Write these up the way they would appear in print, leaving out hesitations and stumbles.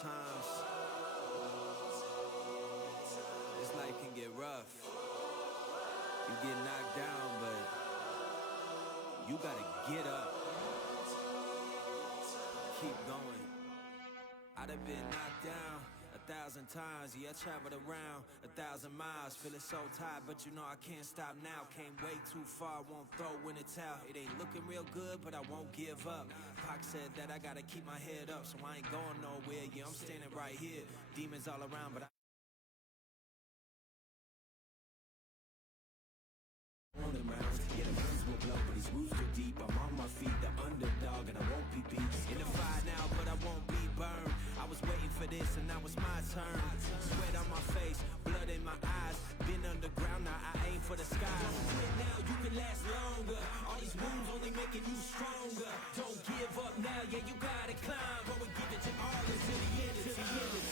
Sometimes this life can get rough. You get knocked down, but you gotta get up. Keep going. I'd have been knocked down 1,000 times, yeah, I traveled around 1,000 miles, feeling so tired, but you know I can't stop now. Came way too far, won't throw in the towel. It ain't looking real good, but I won't give up. Pac said that I gotta keep my head up, so I ain't going nowhere. Yeah, I'm standing right here, demons all around, but on the rounds, yeah, the winds will blow, but these roots are deep. I'm on my feet, the underdog, and I won't be beat. In the fire now, but I won't be burned. I was waiting for this, and now it's my turn. Sweat on my face, blood in my eyes. Been underground, now I aim for the sky. Don't quit now, you can last longer. All these wounds only making you stronger. Don't give up now, yeah, you gotta climb. But we give it your all until the end of time.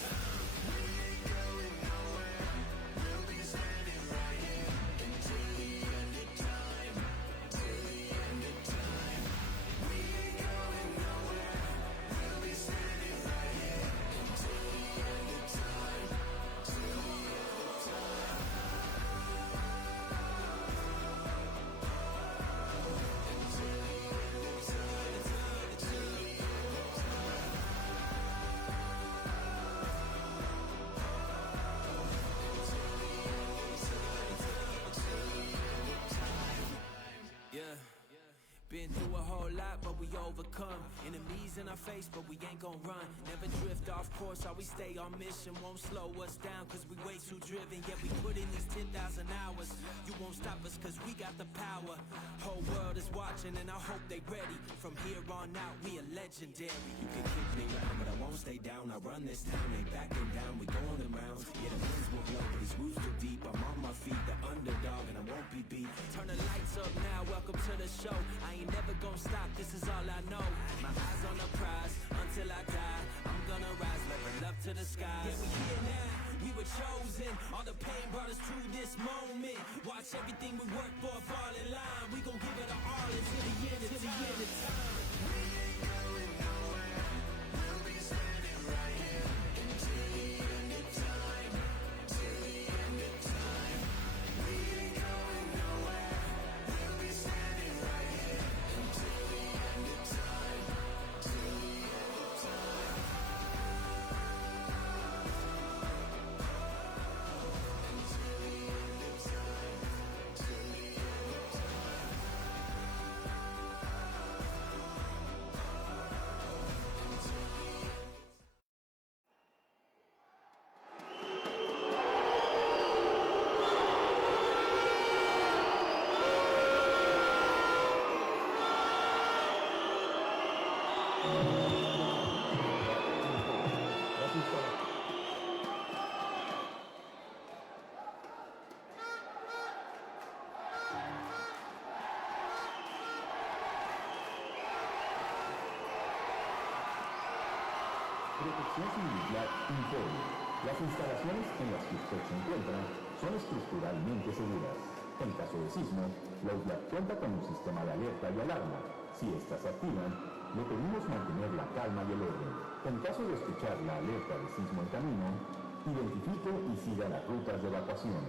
Yeah, been through a whole lot, but we overcome. Enemies in our face, but we ain't gon' run. Never drift off course, always stay on mission. Won't slow us down, cause we way too driven. Yeah, we put in these 10,000 hours. You won't stop us, cause we got the power. Whole world is watching, and I hope they ready. From here on out, we are legendary. You can kick me around, but I won't stay down. I run this town, ain't backing down. We going around. Yeah, the winds will blow, but these roots too deep. I'm on my feet, the underdog, and I won't be beat. Turn the lights up now, welcome to the show. I ain't never gonna stop, this is all I know. My eyes on the prize, until I die. I'm gonna rise, level up to the skies. Yeah, we here now, we were chosen. All the pain brought us to this moment. Watch everything we work for fall in line. We gon' give it our all until the end of time. We ain't going nowhere, we'll be standing right here until the end of time. Till the end of time. We ain't going nowhere, we'll be standing right here until the end of time. Till the end of time. Until the end of time. Till the end of time. Protección Civil informa. Las instalaciones en las que usted se encuentra son estructuralmente seguras. En caso de sismo, la UDLAP cuenta con un sistema de alerta y alarma. Si estas se activan, le pedimos mantener la calma y el orden. En caso de escuchar la alerta de sismo en camino, identifique y siga las rutas de evacuación.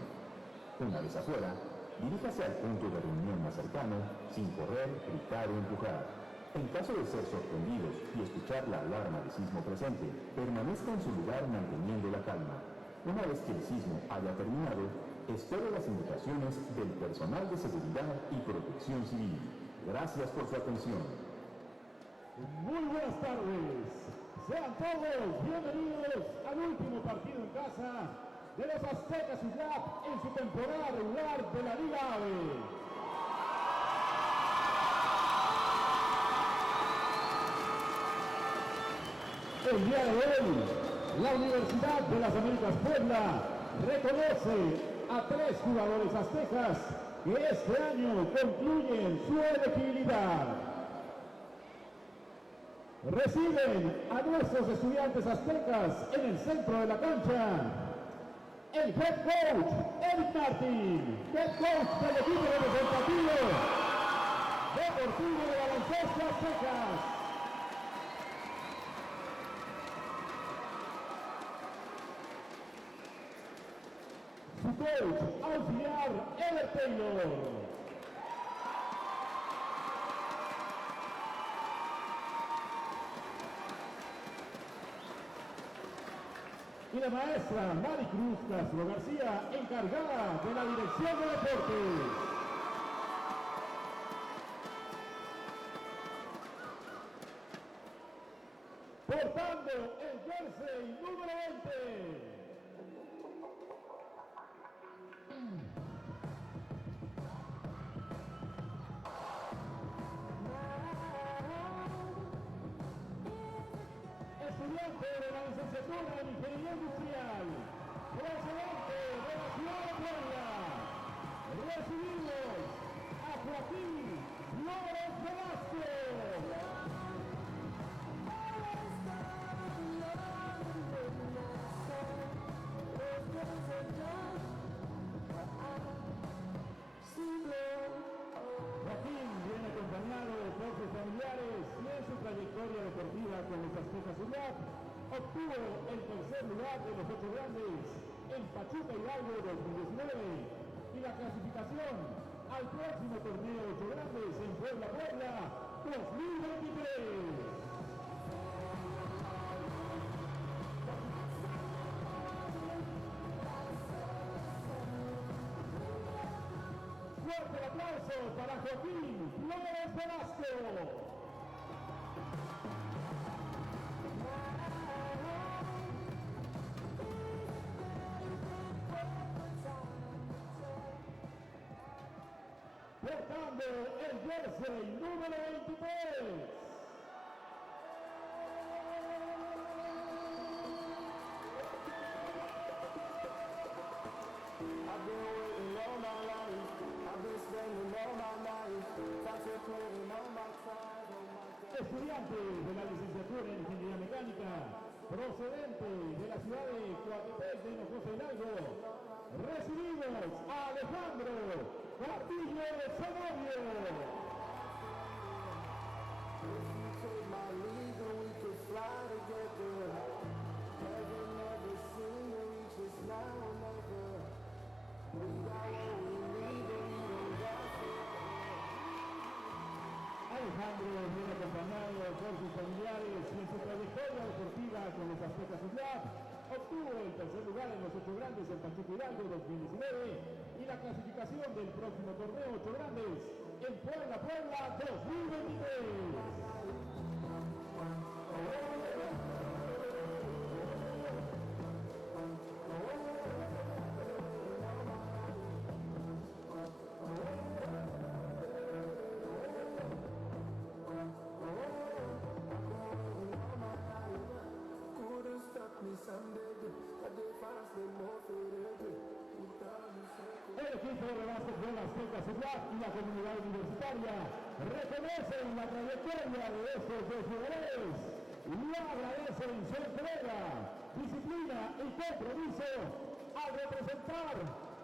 Una vez afuera, diríjase al punto de reunión más cercano, sin correr, gritar o empujar. En caso de ser sorprendidos y escuchar la alarma de sismo presente, permanezca en su lugar manteniendo la calma. Una vez que el sismo haya terminado, espere las indicaciones del personal de seguridad y protección civil. Gracias por su atención. Muy buenas tardes. Sean todos bienvenidos al último partido en casa de los Aztecas UDLAP en su temporada regular de la Liga AVE. El día de hoy, la Universidad de las Américas Puebla reconoce a 3 jugadores aztecas que este año concluyen su elegibilidad. Reciben a nuestros estudiantes aztecas en el centro de la cancha el head coach Eric Martin, head coach del equipo representativo deportivo de baloncesto aztecas. coach auxiliar Eder Taylor. Y la maestra Maricruz Castro García, encargada de la dirección de deportes. Portando el jersey número 20. Estudiante de la licenciatura en Ingeniería Industrial, procedente de la ciudad de Puebla, recibimos a Joaquín Flores Velasco. Joaquín viene acompañado por sus familiares y en su trayectoria deportiva con los Aztecas Ciudad obtuvo el tercer lugar de los 8 grandes en Pachuca Hidalgo 2019 y la clasificación al próximo torneo 8 grandes en Puebla 2023. Fuerte el aplauso para Joaquín Flores Velasco. Portando el jersey número 23. Estudiante de la licenciatura en Ingeniería Mecánica, procedente de la ciudad de Coatepec de Hinojosa Hidalgo, recibimos a Alejandro Castillo Zenobio. Alejandro viene acompañado por sus familiares y en su trayectoria deportiva con los Aztecas Ciudad obtuvo el tercer lugar en los 8 grandes en Pachuca Hidalgo 2019 y la clasificación del próximo torneo 8 grandes en Puebla 2023. El equipo de básquet de la Aztecas Ciudad y la comunidad universitaria reconocen la trayectoria de estos dos jugadores y agradecen su entrega, disciplina y compromiso al representar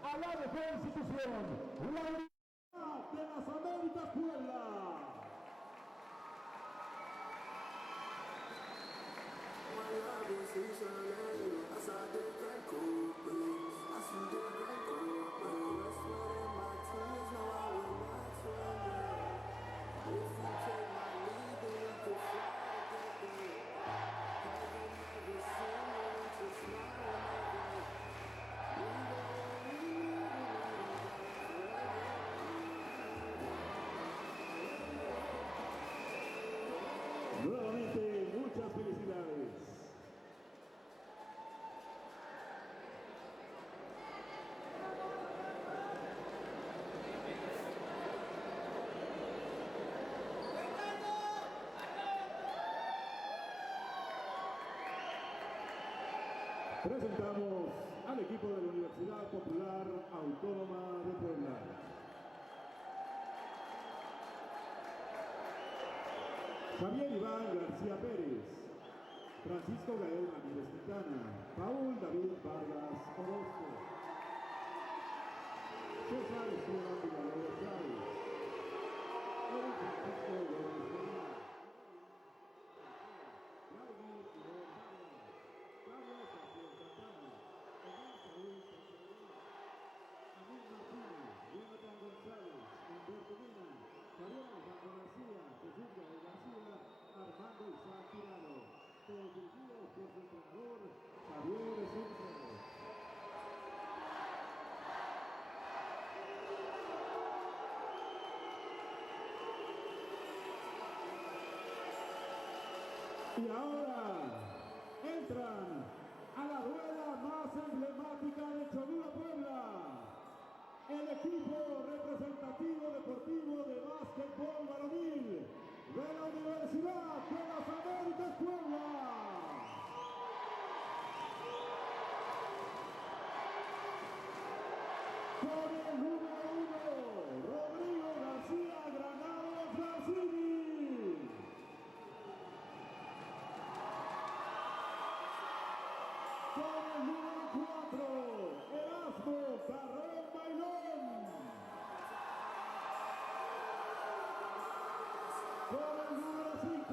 a la mejor institución, la Universidad de las Américas Puebla. Nuevamente, muchas felicidades. Presentamos al equipo de la Universidad Popular Autónoma de Puebla. Javier Iván García Pérez, Francisco Gael Ramírez Quintana, Paul David Vargas Orozco, César Esteban Villalobos Chávez, Eric Francisco Gómez Medina, Claudio Iván Vargas, Carlos García Santana, Omar Saúl Sanseverino. todos dirigidos por su entrenador, Javier Sánchez. Y ahora entran a la rueda más emblemática de Cholula, Puebla. El equipo representativo deportivo de básquetbol varonil de la Universidad de las Américas Puebla. Con el número 1, Rodrigo García Granado Francini. Con el número 4, Erasmo Carrón Bailón. Con el número 5,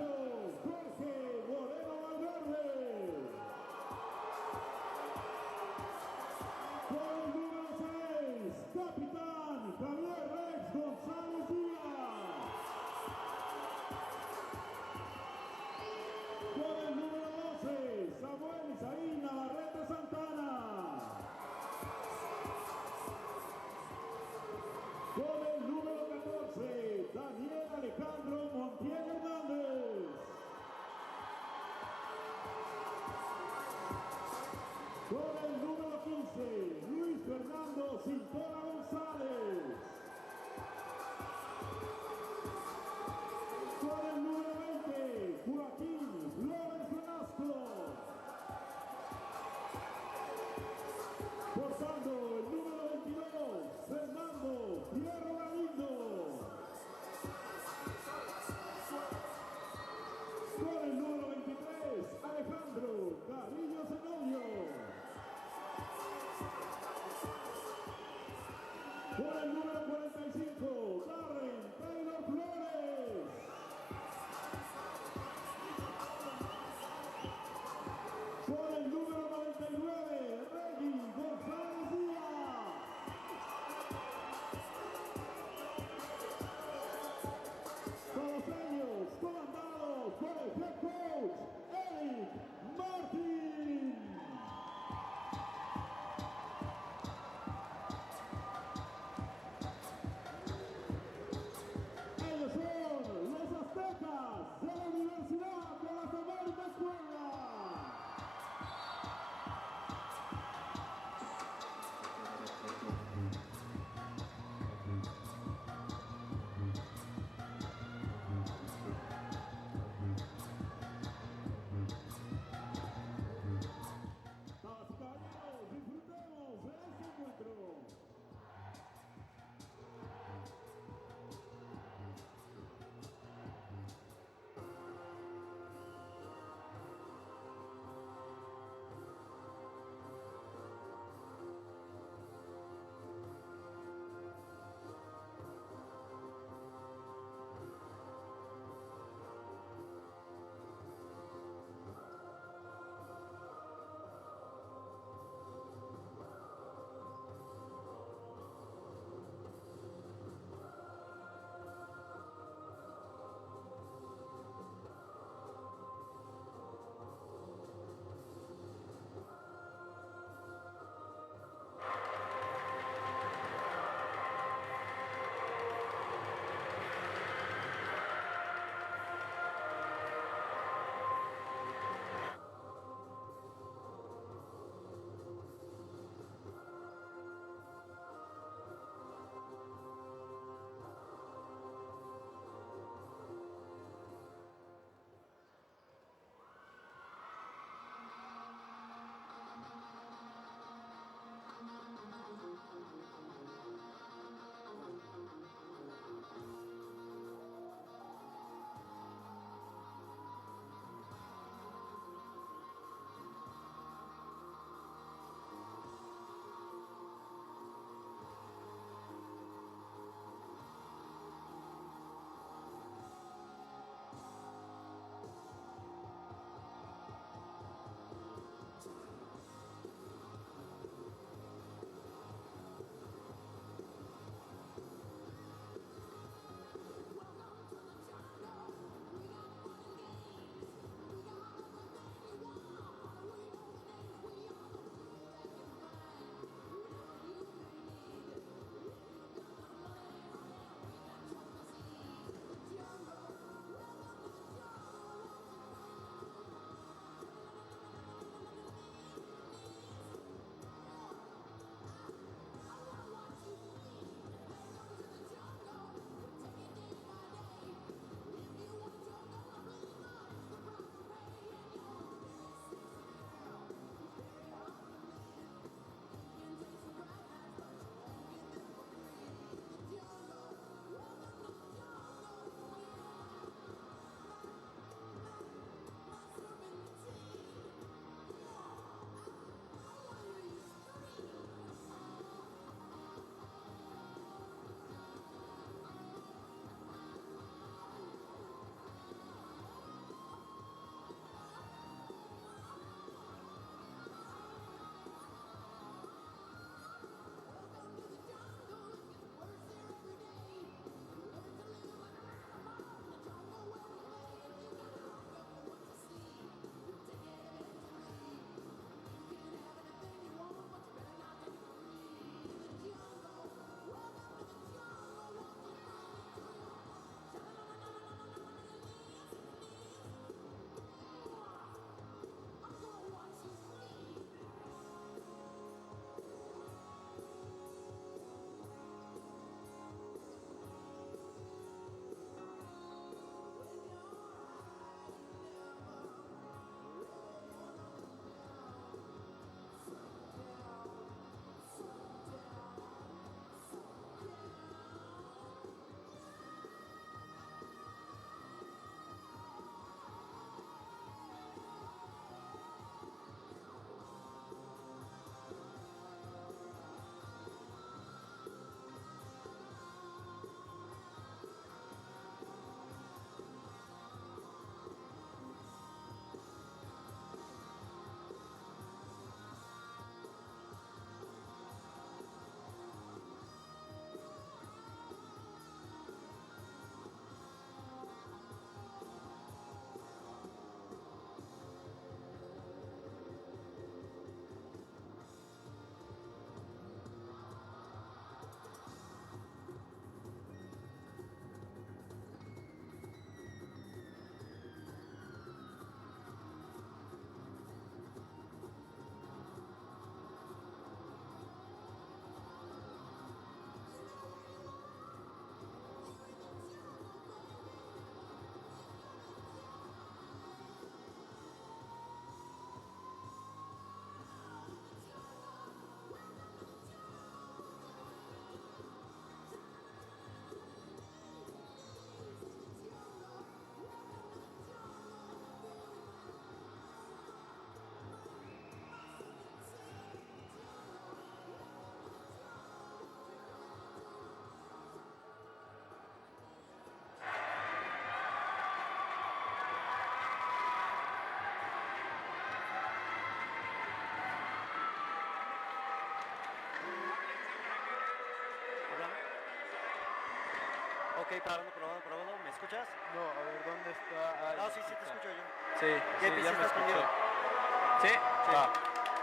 probando. ¿Me escuchas? No, a ver, ¿dónde está? No, sí te escucho yo. Sí, JP, ya me estás prendido. escuché. ¿Sí? Va.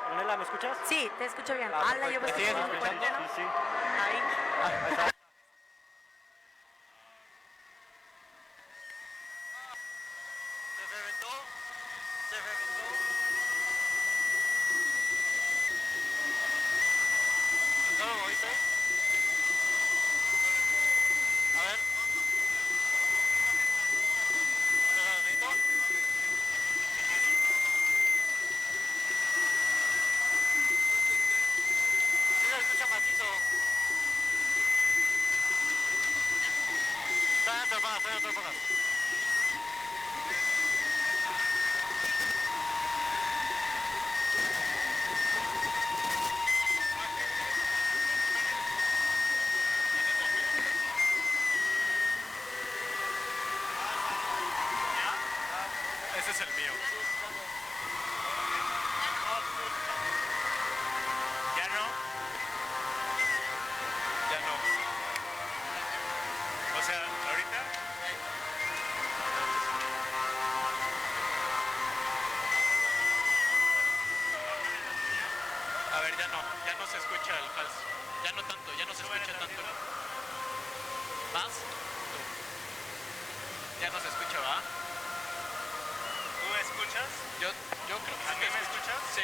Ornella, ¿me escuchas? Sí, te escucho bien. Ah, Ala, yo voy perfecto. ¿Me sigues escuchando por el escuchando? teléfono. Sí. Ahí. Ahí está. Se reventó. ¿No lo oíste? A ver. ¿Se reventó? Sí se escucha macizo. Está en torpadas. Ese es el mío. ¿Ya no? Ya no. O sea, ahorita. A ver, ya no se escucha el falso. Ya no tanto, ya no se escucha tanto. ¿Más? Ya no se escucha, ¿va? ¿Tú me escuchas? Yo creo que sí. ¿A mí me escuchas? Sí.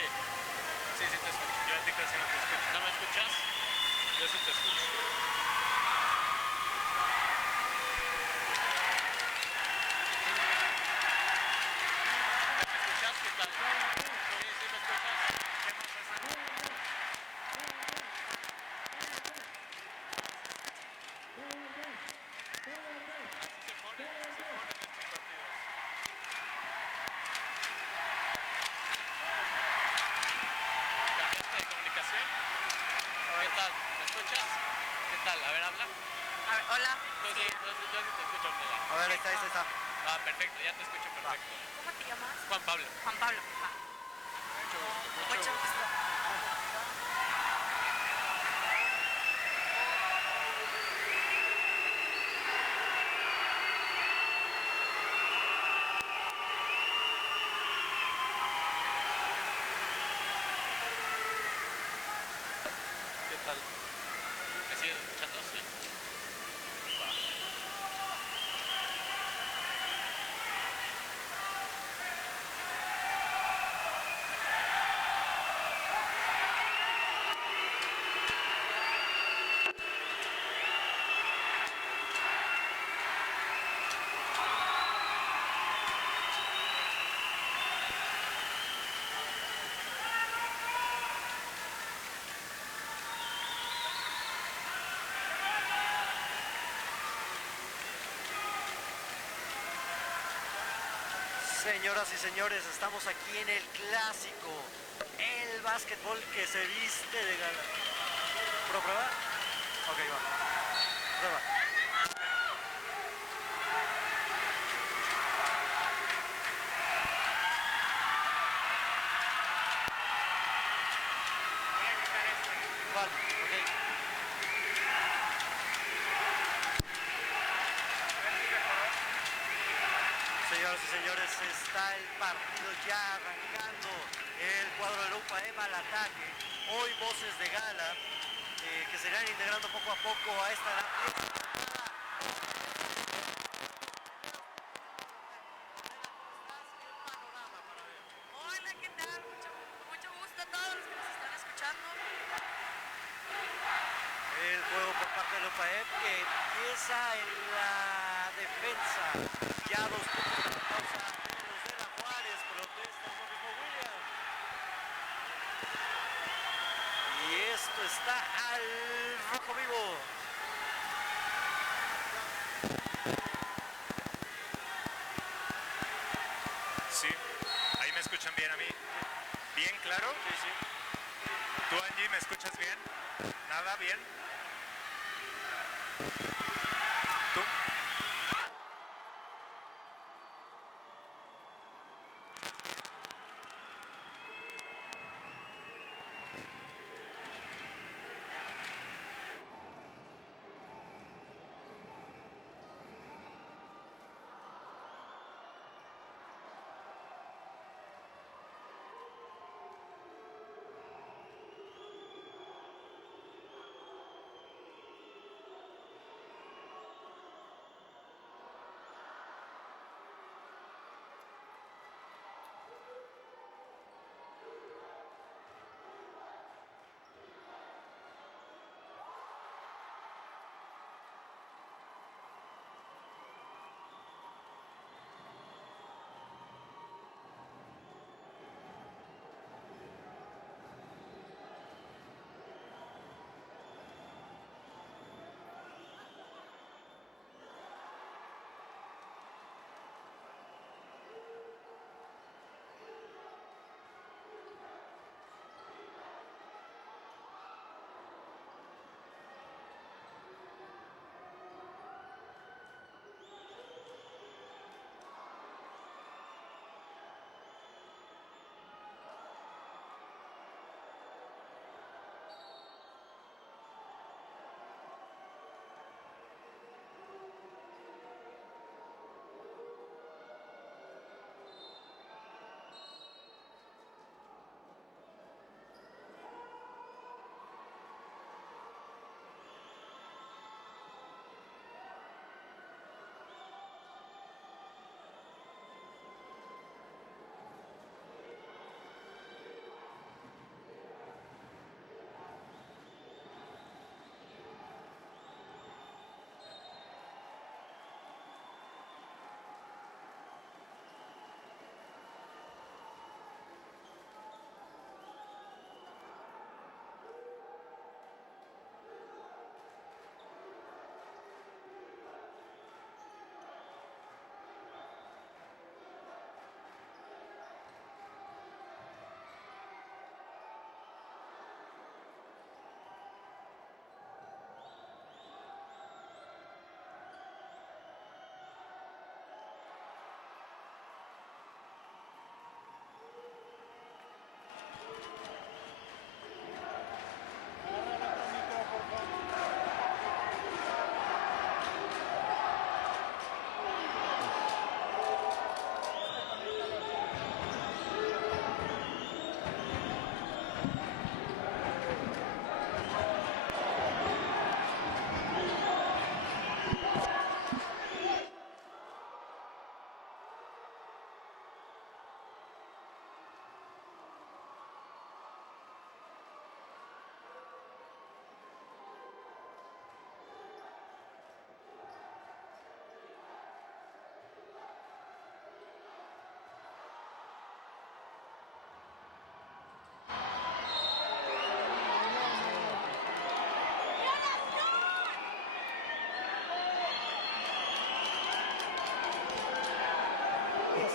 Sí te escucho. Yo a ti casi no te escucho. ¿No me escuchas? Yo sí te escucho. ¿Me escuchas? ¿Qué tal? Sí, me escuchas. ¿Qué más haces? Se ponen estos partidos. ¿Cambiaste de comunicación? ¿Qué tal? ¿Me escuchas? ¿Qué tal? A ver, habla. A ver, hola. Yo sí te escucho, Ornella. A ver, ahí está. Ah, perfecto, ya te escucho perfecto. ¿Cómo te llamas? Juan Pablo. Juan Pablo. Ah, mucho gusto. ¿Qué tal? ¿Me sigues escuchando? Sí. Va. Señoras y señores, estamos aquí en el clásico, el básquetbol que se viste de gala. ¿Prueba? Ok, va. Prueba. ¿Cuál? Ok. Señoras y señores, está el partido ya arrancando. El cuadro de la UPAEM al ataque. Hoy voces de gala que se irán integrando poco a poco a esta gran fiesta. Hola, ¿qué tal? Mucho gusto a todos los que nos están escuchando. El juego por parte de la UPAEM que empieza en la defensa. Ya 2 puntos de la pausa de los de la Juárez. Protesta el mismo William. Y esto está al rojo vivo. Sí. ¿Ahí me escuchan bien a mí? ¿Bien claro? Sí. ¿Tú, Angie, me escuchas bien? ¿Nada bien? ¿Tú?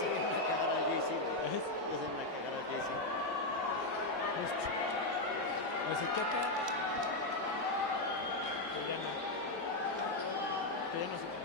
se viene a cagar al JC, güey. Ya se viene a cagar al JC. Así que acá. Que ya no se cansa.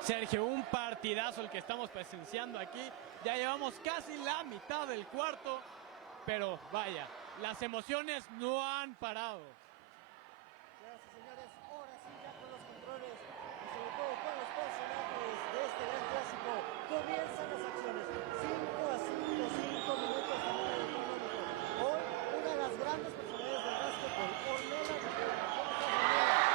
Sergio, un partidazo el que estamos presenciando aquí. Ya llevamos casi la mitad del cuarto, pero vaya, las emociones no han parado. Señores, ahora sí ya con los controles y sobre todo con los personajes de este gran clásico comienzan las acciones. 5 minutos a modo de cronómetro. Hoy una de las grandes personalidades del básquetbol, Ornella Guerrero. ¿Cómo estás, Ornella?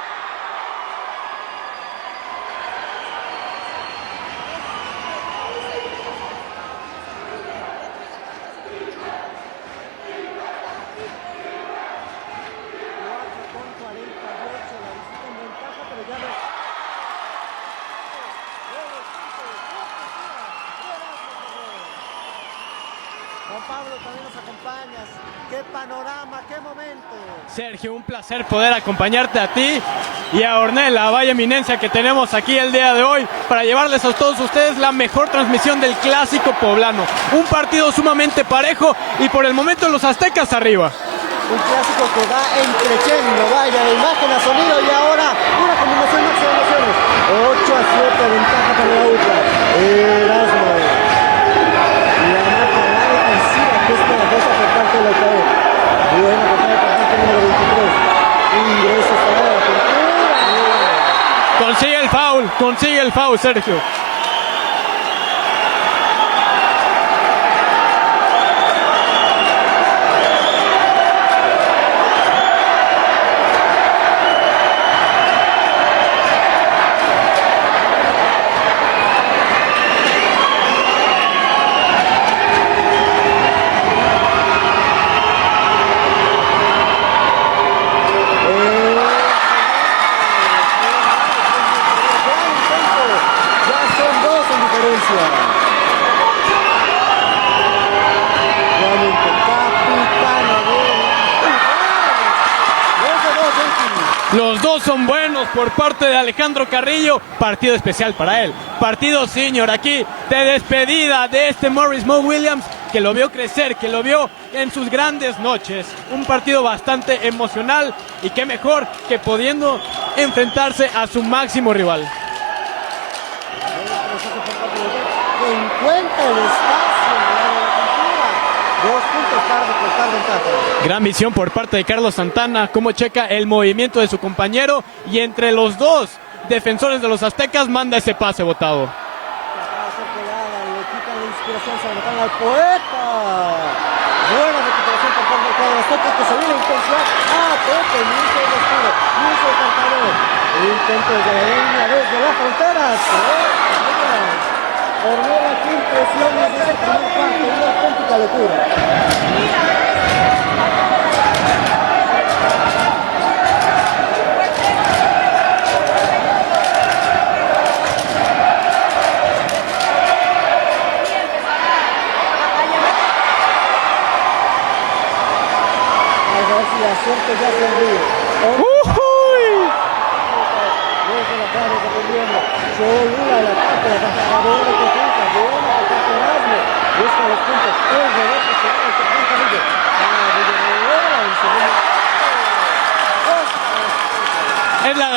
Juan Pablo, también nos acompañas. ¡Qué panorama, qué momento! Sergio, un placer poder acompañarte a ti y a Ornella, vaya eminencia que tenemos aquí el día de hoy para llevarles a todos ustedes la mejor transmisión del clásico poblano. Un partido sumamente parejo y por el momento los aztecas arriba. Un clásico que va creciendo, vaya, de imagen a sonido y ahora una combinación máxima de emociones. 8-7, ventaja para la UTLA. Erasmo. La marca la defensiva que es pegajosa por parte de la UTLA. Buena pasada por parte número 23. Ingresos para la pintura. Consigue el foul, Sergio. Los dos son buenos por parte de Alejandro Carrillo. Partido especial para él. Partido senior aquí de despedida de este Morris Mo Williams, que lo vio crecer, que lo vio en sus grandes noches. Un partido bastante emocional y qué mejor que pudiendo enfrentarse a su máximo rival. Que encuentra el espacio de la pintura. 2 puntos para recortar ventaja. Gran visión por parte de Carlos Santana, cómo checa el movimiento de su compañero y entre los dos defensores de los aztecas manda ese pase botado. Acaba de ser pegada, le quita la inspiración, se la al poeta. Buena recuperación por parte del cuadro azteca que se viene a intensidad. Pepe, inicio de descuido, inicio de cartador. Intento de la línea desde la frontera. Ornella, qué impresiones de ese primer cuarto, una auténtica locura.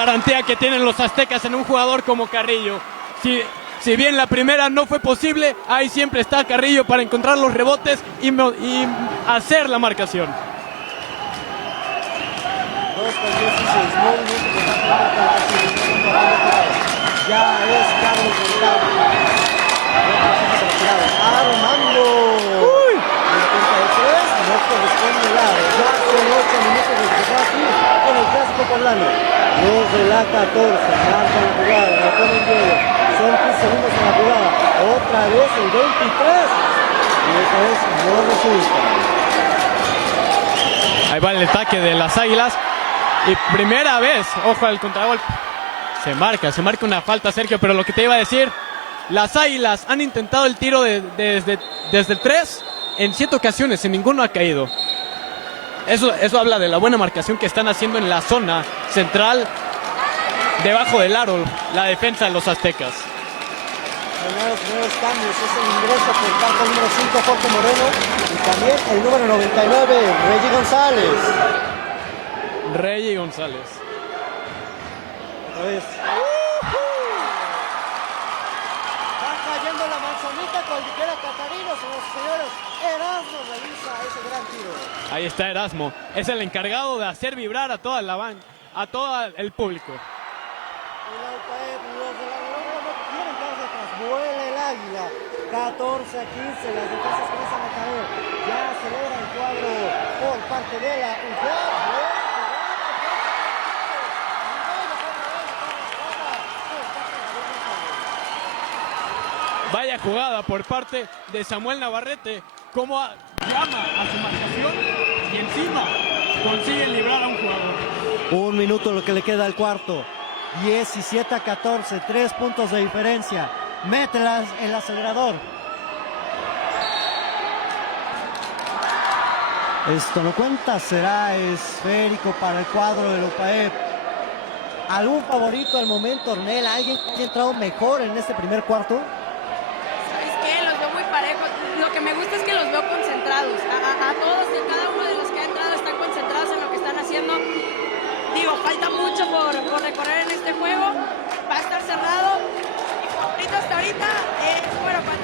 garantía que tienen los aztecas en un jugador como Carrillo. Si bien la primera no fue posible, ahí siempre está Carrillo para encontrar los rebotes y hacer la marcación. 2:16, movimiento que va a ya es Carlos Delgado. Armando. ¡Uy! En cuenta de 3, no corresponde el lado. Ya son 8 minutos de que se va aquí en el clásico poblano. Los de la 14 marcan la jugada, la ponen hielo. Son 15 segundos en la jugada. Otra vez el 23. Y esta vez no resulta. Ahí va el ataque de las Águilas. Y primera vez, ojo al contragolpe. Se marca una falta, Sergio, pero lo que te iba a decir, las Águilas han intentado el tiro desde el 3 en 7 ocasiones, en ninguno ha caído. Eso habla de la buena marcación que están haciendo en la zona central, debajo del aro, la defensa de los aztecas. Nuevos cambios, es el ingreso por parte del número 5, Jorge Moreno, y también el número 99, Reggie González. Reggie González. Otra vez. Va cayendo la manzanita cualquiera Catarino, señores y señores. Erasmo realiza ese gran tiro. Ahí está Erasmo. Es el encargado de hacer vibrar a toda la banda, a todo el público. Vuela el águila. 14 a 15. Las defensas comienzan a caer. Ya acelera el cuadro por parte de la UJAP. Vaya jugada por parte de Samuel Navarrete. Cómo llama a su marcación y encima consigue librar a un jugador. 1 minuto lo que le queda al cuarto. 17 a 14. 3 puntos de diferencia. Mete el acelerador. Esto no cuenta. Será esférico para el cuadro del UPAEP. ¿Algún favorito al momento, Ornel? ¿Alguien que haya entrado mejor en este primer cuarto? ¿Sabes qué? Los veo muy parejos. Lo que me gusta es que los veo concentrados. A todos, de cada uno de los que ha entrado, están concentrados en lo que están haciendo. Digo, falta mucho por recorrer en este juego. Va a estar cerrado. Hasta ahorita número 4.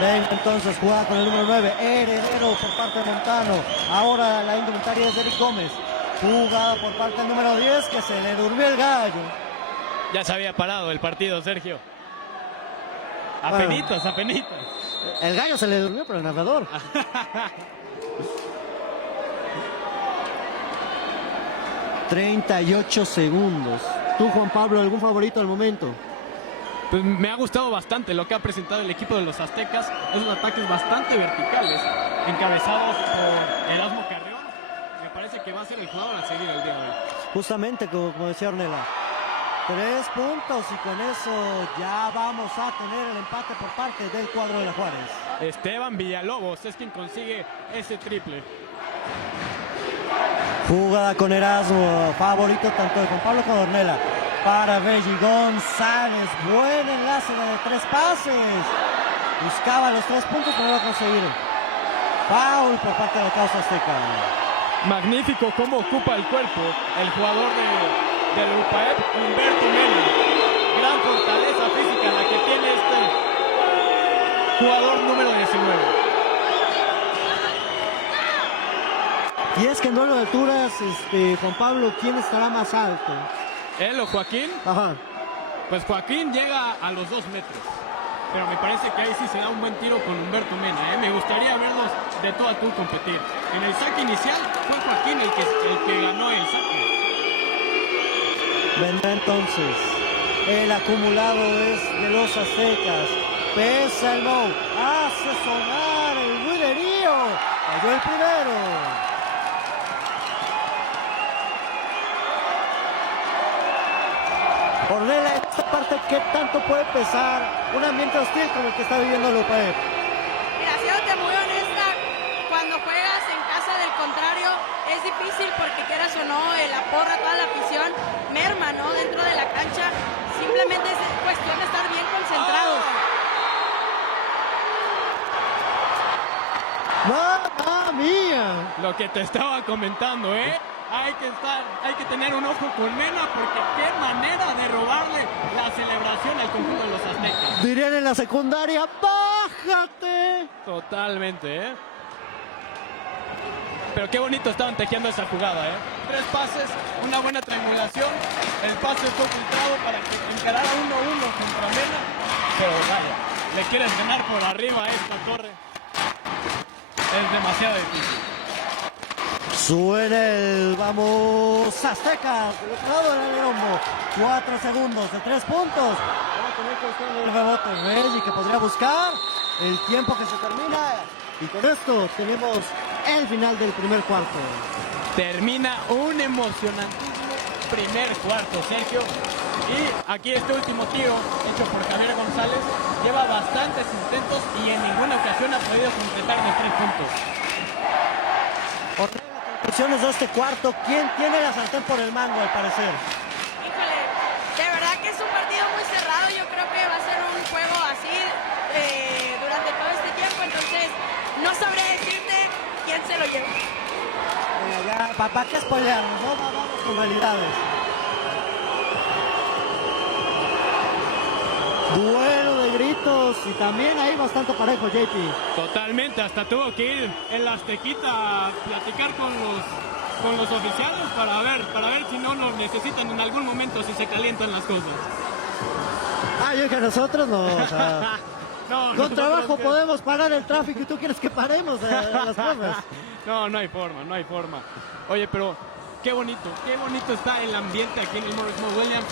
Ven entonces, jugada con el número 9, Heredero por parte de Montano. Ahora la indumentaria es de Eric Gómez. Jugada por parte del número 10, que se le durmió el gallo. Ya se había parado el partido, Sergio. Apenitas. El gallo se le durmió, pero el narrador. 38 segundos. ¿Tú, Juan Pablo, algún favorito al momento? Pues me ha gustado bastante lo que ha presentado el equipo de los aztecas. Esos ataques bastante verticales, encabezados por Erasmo Carrión. Me parece que va a ser el jugador a seguir el día de hoy. Justamente, como decía Ornella. 3 puntos y con eso ya vamos a tener el empate por parte del cuadro de la Juárez. Esteban Villalobos es quien consigue ese triple. Jugada con Erasmo, favorito tanto de Juan Pablo como de Ornella. Para Reggie González, buen enlace de 3 pases. Buscaba los 3 puntos, pero no lo consiguieron. Foul por parte de la causa azteca. Magnífico cómo ocupa el cuerpo el jugador del UPAEP, Humberto Mena. Gran fortaleza física la que tiene este jugador número 19. Y es que en duelo de alturas, Juan Pablo, ¿quién estará más alto? ¿Él o Joaquín? Ajá. Pues Joaquín llega a los 2 metros. Pero me parece que ahí sí se da un buen tiro con Humberto Mena. Me gustaría verlos de tú a tú competir. En el saque inicial fue Joaquín el que ganó el saque. Vendrá entonces. El acumulado es de los aztecas. Pesa el no. Hace sonar el buiderío. Cayó el primero. Ornella, en esta parte, ¿qué tanto puede pesar un ambiente hostil como el que está viviendo el UPAEP? Mira, siéndote muy honesta, cuando juegas en casa del contrario es difícil porque quieras o no, la porra, toda la afición merma, ¿no? Dentro de la cancha, simplemente es cuestión de estar bien concentrados. ¡Mamma mía! Lo que te estaba comentando, hay que tener un ojo con Mena, porque qué manera de robarle la celebración al conjunto de los aztecas. Dirían en la secundaria, ¡bájate! Totalmente, ¿eh? Pero qué bonito estaban tejiendo esa jugada, ¿eh? 3 pases, una buena triangulación, el pase fue filtrado para que encarara 1-1 contra Mena, pero vaya, le quieres ganar por arriba a esta torre. Es demasiado difícil. Suena el vamos Aztecas, del otro lado del alerombo. 4 segundos de 3 puntos. Va a tener que buscar el rebote Reggie, que podría buscar el tiempo que se termina. Y con esto tenemos el final del primer cuarto. Termina un emocionantísimo primer cuarto, Sergio. Y aquí este último tiro hecho por Javier González lleva bastantes intentos y en ninguna ocasión ha podido completar los 3 puntos. Conclusiones de este cuarto, ¿quién tiene la sartén por el mango al parecer? Híjole, de verdad que es un partido muy cerrado. Yo creo que va a ser un juego así durante todo este tiempo. Entonces, no sabré decirte quién se lo lleva. Ya, papá, ¿qué spoilearnos? No, vamos con realidades. Duelo de gritos y también ahí bastante parejo, JP. Totalmente, hasta tuvo que ir en la Aztequita a platicar con los oficiales para ver si no nos necesitan en algún momento, si se calientan las cosas. Yo que nosotros no, o sea, con trabajo podemos parar el tráfico y tú quieres que paremos las cosas. No hay forma. Oye, pero qué bonito está el ambiente aquí en el Morris Mo Williams.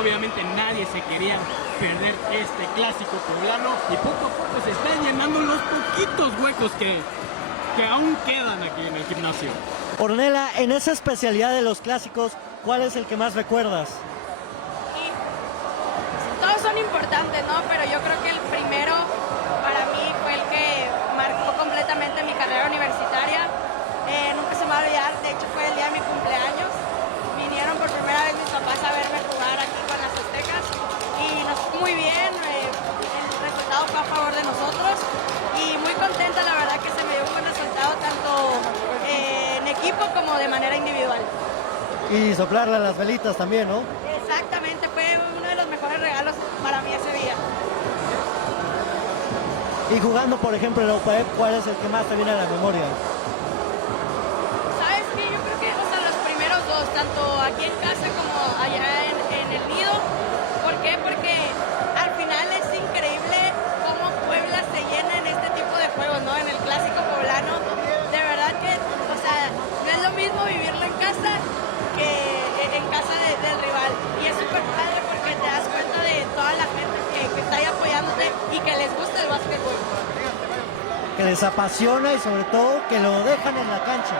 Obviamente nadie se quería perder este clásico poblano y poco a poco se están llenando los poquitos huecos que aún quedan aquí en el gimnasio. Ornella, en esa especialidad de los clásicos, ¿cuál es el que más recuerdas? Todos son importantes, ¿no? Pero yo creo que el primero para mí fue el que marcó completamente mi carrera universitaria. Nunca se me va a olvidar, de hecho fue el día de mi cumpleaños. Vinieron por primera vez mis papás a verme jugar aquí con las Aztecas y nos fue muy bien, el resultado fue a favor de nosotros y muy contenta, la verdad que se me dio un buen resultado tanto en equipo como de manera individual. Y soplarle las velitas también, ¿no? Exactamente, fue uno de los mejores regalos para mí ese día. Y jugando, por ejemplo, en la UPAEP, ¿cuál es el que más te viene a la memoria? ¿Sabes qué? Yo creo que los primeros dos, tanto aquí en casa como allá en el nido. ¿Por qué? Porque al final es increíble cómo Puebla se llena en este tipo de juegos, ¿no? En el clásico poblano. De verdad que, o sea, no es lo mismo vivirlo en casa que en casa del rival. Y es súper padre porque te das cuenta de toda la gente que está ahí apoyándote y que les gusta el básquetbol. Que les apasiona y sobre todo que lo dejan en la cancha.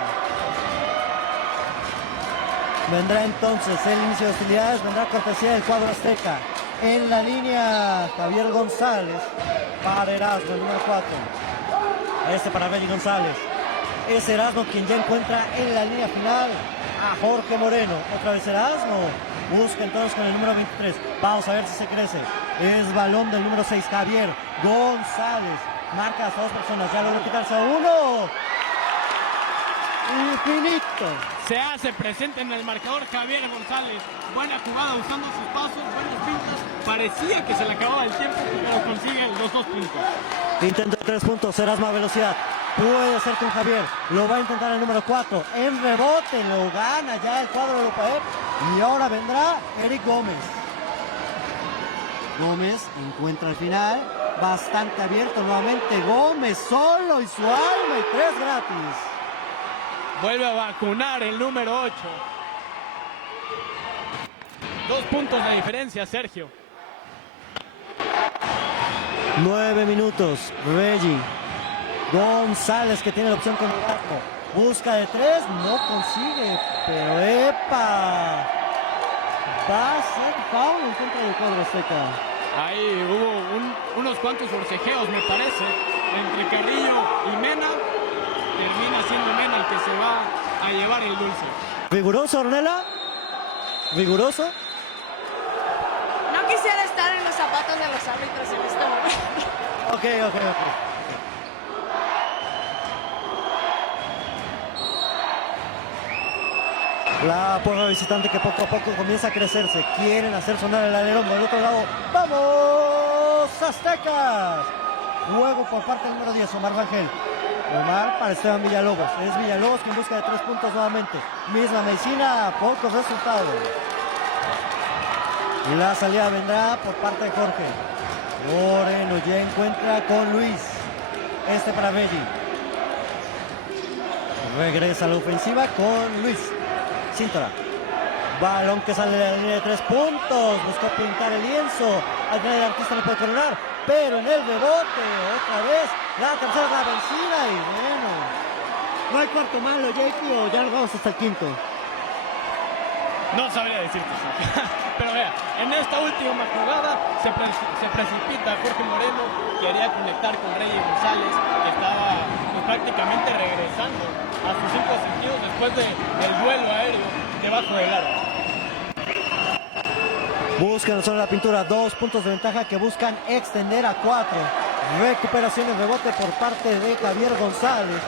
Vendrá entonces el inicio de hostilidades, vendrá cortesía del cuadro azteca. En la línea Javier González para Erasmo, el número 4. Para Benny González. Es Erasmo quien ya encuentra en la línea final a Jorge Moreno. Otra vez Erasmo. Busca entonces con el número 23. Vamos a ver si se crece. Es balón del número 6, Javier González. Marca hasta 2 personas. Ya logra quitarse a uno. Infinito. Se hace presente en el marcador Javier González. Buena jugada usando sus pasos, buenas pintas. Parecía que se le acababa el tiempo, pero consigue los 2 puntos. Intento de 3 puntos, Erasmo a velocidad. Puede ser con Javier. Lo va a intentar el número 4. En rebote lo gana ya el cuadro de UPAEP. Y ahora vendrá Eric Gómez. Gómez encuentra el final. Bastante abierto nuevamente. Gómez solo y su alma y 3 gratis. Vuelve a vacunar el número 8. 2 puntos de diferencia, Sergio. 9 minutos. Reggie González, que tiene la opción con el arco. Busca de 3, no consigue. Pero ¡epa! Va a ser foul en contra del cuadro azteca. Ahí hubo unos cuantos forcejeos, me parece, entre Carrillo y Mena. Termina siendo Mena el que se va a llevar el dulce. ¿Riguroso, Ornella? ¿Riguroso? No quisiera estar en los zapatos de los árbitros en este momento. Ok. La porra visitante que poco a poco comienza a crecerse. Quieren hacer sonar el alerón. Del otro lado, ¡vamos, Aztecas! Juego por parte del número 10, Omar Rangel. Omar para Esteban Villalobos. Es Villalobos quien busca de 3 puntos nuevamente. Misma medicina, pocos resultados. Y la salida vendrá por parte de Jorge. Moreno ya encuentra con Luis. Este para Reggie. Regresa a la ofensiva con Luis. Cintura. Balón que sale de la línea de 3 puntos. Buscó pintar el lienzo. Al final el artista no puede coronar. Pero en el rebote, otra vez. La tercera es la vencida. Y bueno. ¿No hay cuarto malo, JP, o ya nos vamos hasta el quinto? No sabría decirte eso. Pero vea, en esta última jugada se precipita Jorge Moreno. Quería conectar con Reyes González, que estaba pues, prácticamente regresando a sus 5 sentidos después del duelo aéreo debajo del aro. Buscan sobre la pintura 2 puntos de ventaja que buscan extender a 4. Recuperación y rebote por parte de Javier González.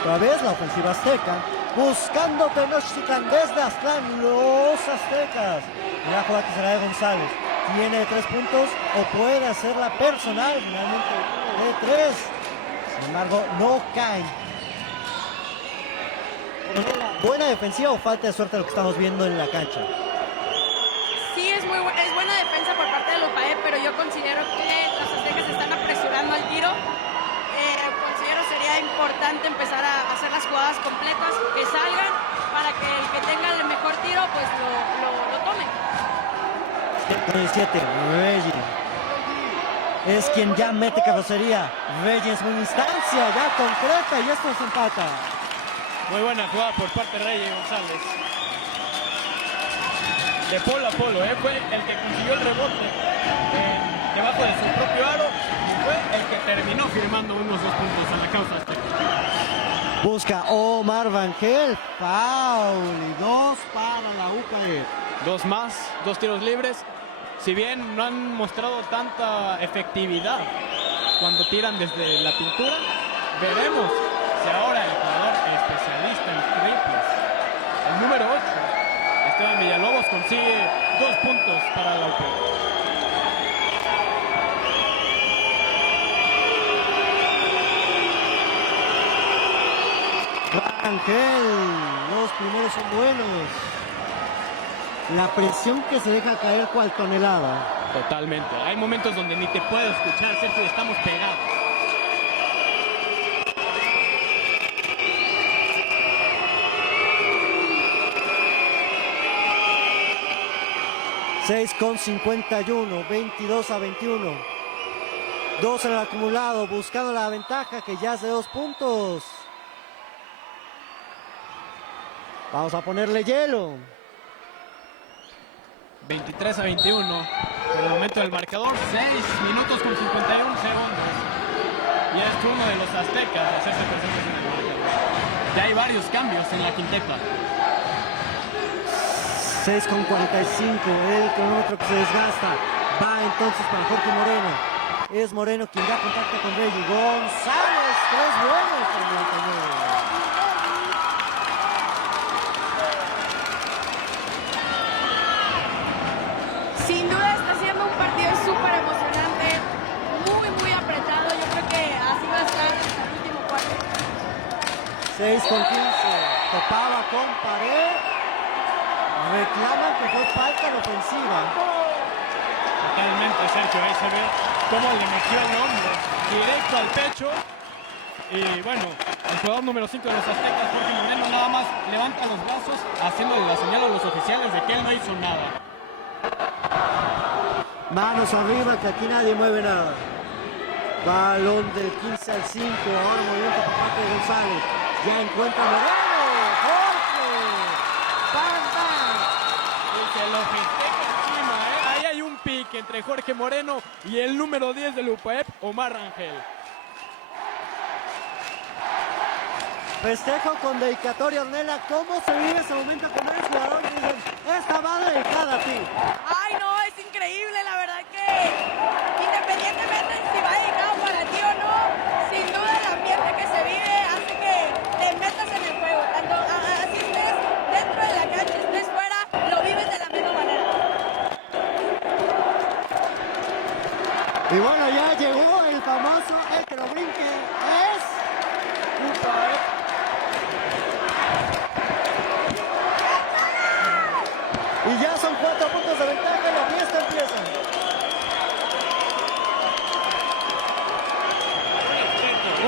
Otra vez la ofensiva azteca. Buscando Tenochtitlan desde Aztlán, los aztecas. La jugada que será de González. Tiene 3 puntos o puede hacerla personal. Finalmente de 3. Sin embargo, no cae. ¿Buena defensiva o falta de suerte lo que estamos viendo en la cancha? Sí, es buena defensa por parte de los PAE, pero yo considero que los aztecas están apresurando al tiro. Considero sería importante empezar a hacer las jugadas completas, que salgan, para que el que tenga el mejor tiro pues lo tome. 17, Reggie. Es quien ya mete carrocería. Reggie es una instancia ya concreta y esto se empata. Muy buena jugada por parte de Reyes González. De polo a polo, fue el que consiguió el rebote debajo de su propio aro y fue el que terminó firmando unos 2 puntos a la causa azteca. Busca Omar Rangel, foul y 2 para la UCAE. 2 más, 2 tiros libres. Si bien no han mostrado tanta efectividad cuando tiran desde la pintura, veremos si ahora el jugador especialista en triples, el número 8, Esteban Villalobos, consigue 2 puntos para la UP. Rangel, los primeros son buenos. La presión que se deja caer cual tonelada. Totalmente. Hay momentos donde ni te puedo escuchar, Sergio, estamos pegados. .51, 22-21. 2 en el acumulado, buscando la ventaja que ya es de 2 puntos. Vamos a ponerle hielo. 23-21. En el momento del marcador, 6 minutos con 51 segundos. Y es turno de los aztecas de hacerse presentes en el marcador. Ya hay varios cambios en la quinteta. 6:45, el cronómetro que se desgasta. Va entonces para Jorge Moreno. Es Moreno quien da contacto con Reggie González. 3 buenos para el 99. Sin duda está siendo un partido súper emocionante, muy apretado. Yo creo que así va a estar hasta el último cuarto. 6:15, topaba con pared. Reclaman que fue falta en ofensiva. Totalmente, Sergio, ahí se ve cómo le metió el hombro directo al pecho. Y bueno, el jugador número 5 de los aztecas, Jorge Moreno, nada más levanta los brazos haciéndole la señal a los oficiales de que él no hizo nada. Manos arriba, que aquí nadie mueve nada. Balón del 15 al 5. Ahora movimiento por parte de González. Ya encuentra Moreno. Jorge. ¡Bam, bam! Y se lo festeja encima, Ahí hay un pique entre Jorge Moreno y el número 10 del UPAEP, Omar Rangel. Festejo con dedicatoria, Ornella. ¿Cómo se vive ese momento cuando eres jugador y dicen, esta va dedicada a ti? Ay, no, es increíble, la verdad que independientemente si va dedicado para ti o no, sin duda el ambiente que se vive hace que te metas en el juego. Tanto así estés dentro de la Y bueno, ya llegó el famoso, el que lo brinque, es... Y ya son 4 puntos de ventaja y la fiesta empieza.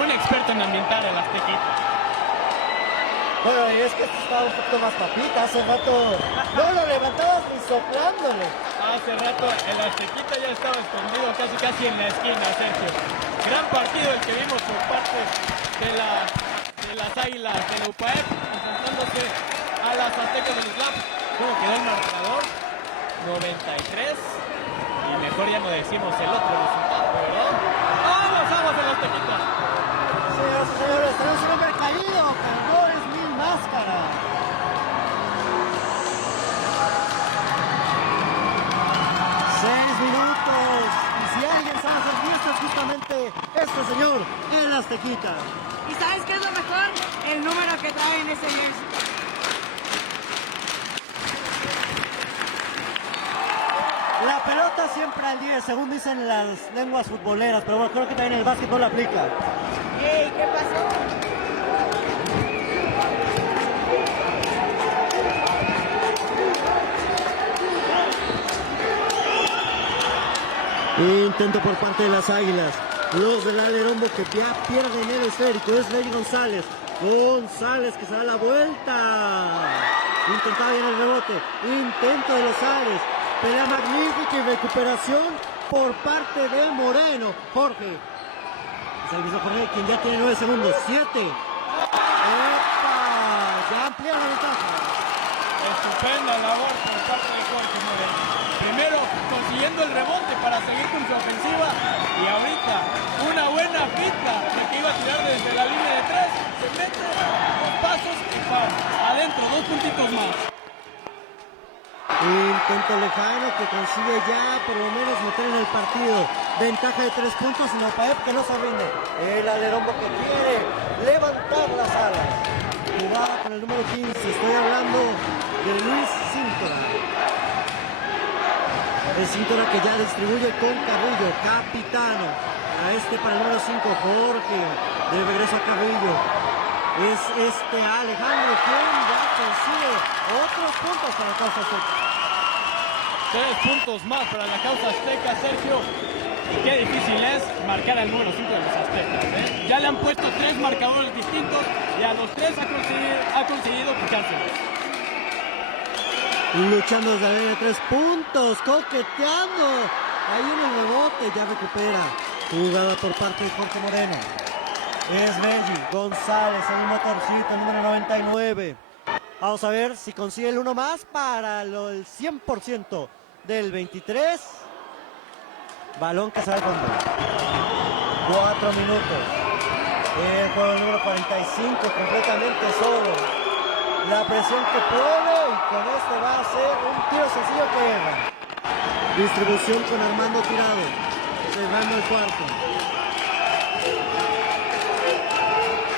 Un experto en ambientar el Aztequita. Bueno, y es que estaba un poquito más papita, hace rato no lo levantabas ni soplándole. Hace rato el Aztequita ya estaba escondido casi en la esquina, Sergio. Gran partido el que vimos por parte de las Águilas de la UPAEP, enfrentándose a las Aztecas del SLAP. ¿Cómo quedó el marcador? 93. Y mejor ya no decimos el otro resultado, ¿verdad? ¡Vamos el Aztequita! Señoras y señores, tenemos un hombre caído, pero no es Mil Máscara. Minutos. Y si alguien sabe hacer fiestas, justamente este señor, el Aztequita. ¿Y sabes qué es lo mejor? El número que trae en ese mes. La pelota siempre al 10, según dicen las lenguas futboleras, pero bueno, creo que también el básquetbol aplica. ¡Ey! ¿Qué pasó? Intento por parte de las Águilas. Los del alerombo que ya pierden el esférico. Es Reggie González. González que se da la vuelta. Intentaba bien el rebote. Intento de los Ares. Pelea magnífica y recuperación por parte de Moreno. Jorge. Es el mismo Jorge quien ya tiene 9 segundos. 7. ¡Epa! Ya amplía la ventaja. Estupenda labor por parte de Jorge Moreno. Primero consiguiendo el rebote para seguir con su ofensiva y ahorita una buena finta de que iba a tirar desde la línea de 3, se mete 2 pasos y para adentro, 2 puntitos más. Intento lejano que consigue ya por lo menos meter en el partido. Ventaja de 3 puntos y Nopaep que no se rinde. El alerombo que quiere levantar las alas. Jugaba con el número 15, estoy hablando de Luis Cintora. El Cintora que ya distribuye con Carrillo, capitano. A para el número 5, Jorge. De regreso a Carrillo. Es Alejandro quien ya consigue otros puntos para la causa azteca. 3 puntos más para la causa azteca, Sergio. Y qué difícil es marcar al número 5 de los aztecas, ¿eh? Ya le han puesto 3 marcadores distintos y a los 3 ha conseguido picárselos. Luchando desde la línea de 3 puntos, coqueteando. Ahí en el rebote, ya recupera. Jugada por parte de Jorge Moreno. Es Reggie González, el motorcito, número 99. Vamos a ver si consigue el uno más para el 100% del 23. Balón que se va al fondo. 4 minutos. El juego número 45, completamente solo. La presión que pone y con este va a ser un tiro sencillo que erra. Distribución con Armando Tirado, cerrando el cuarto.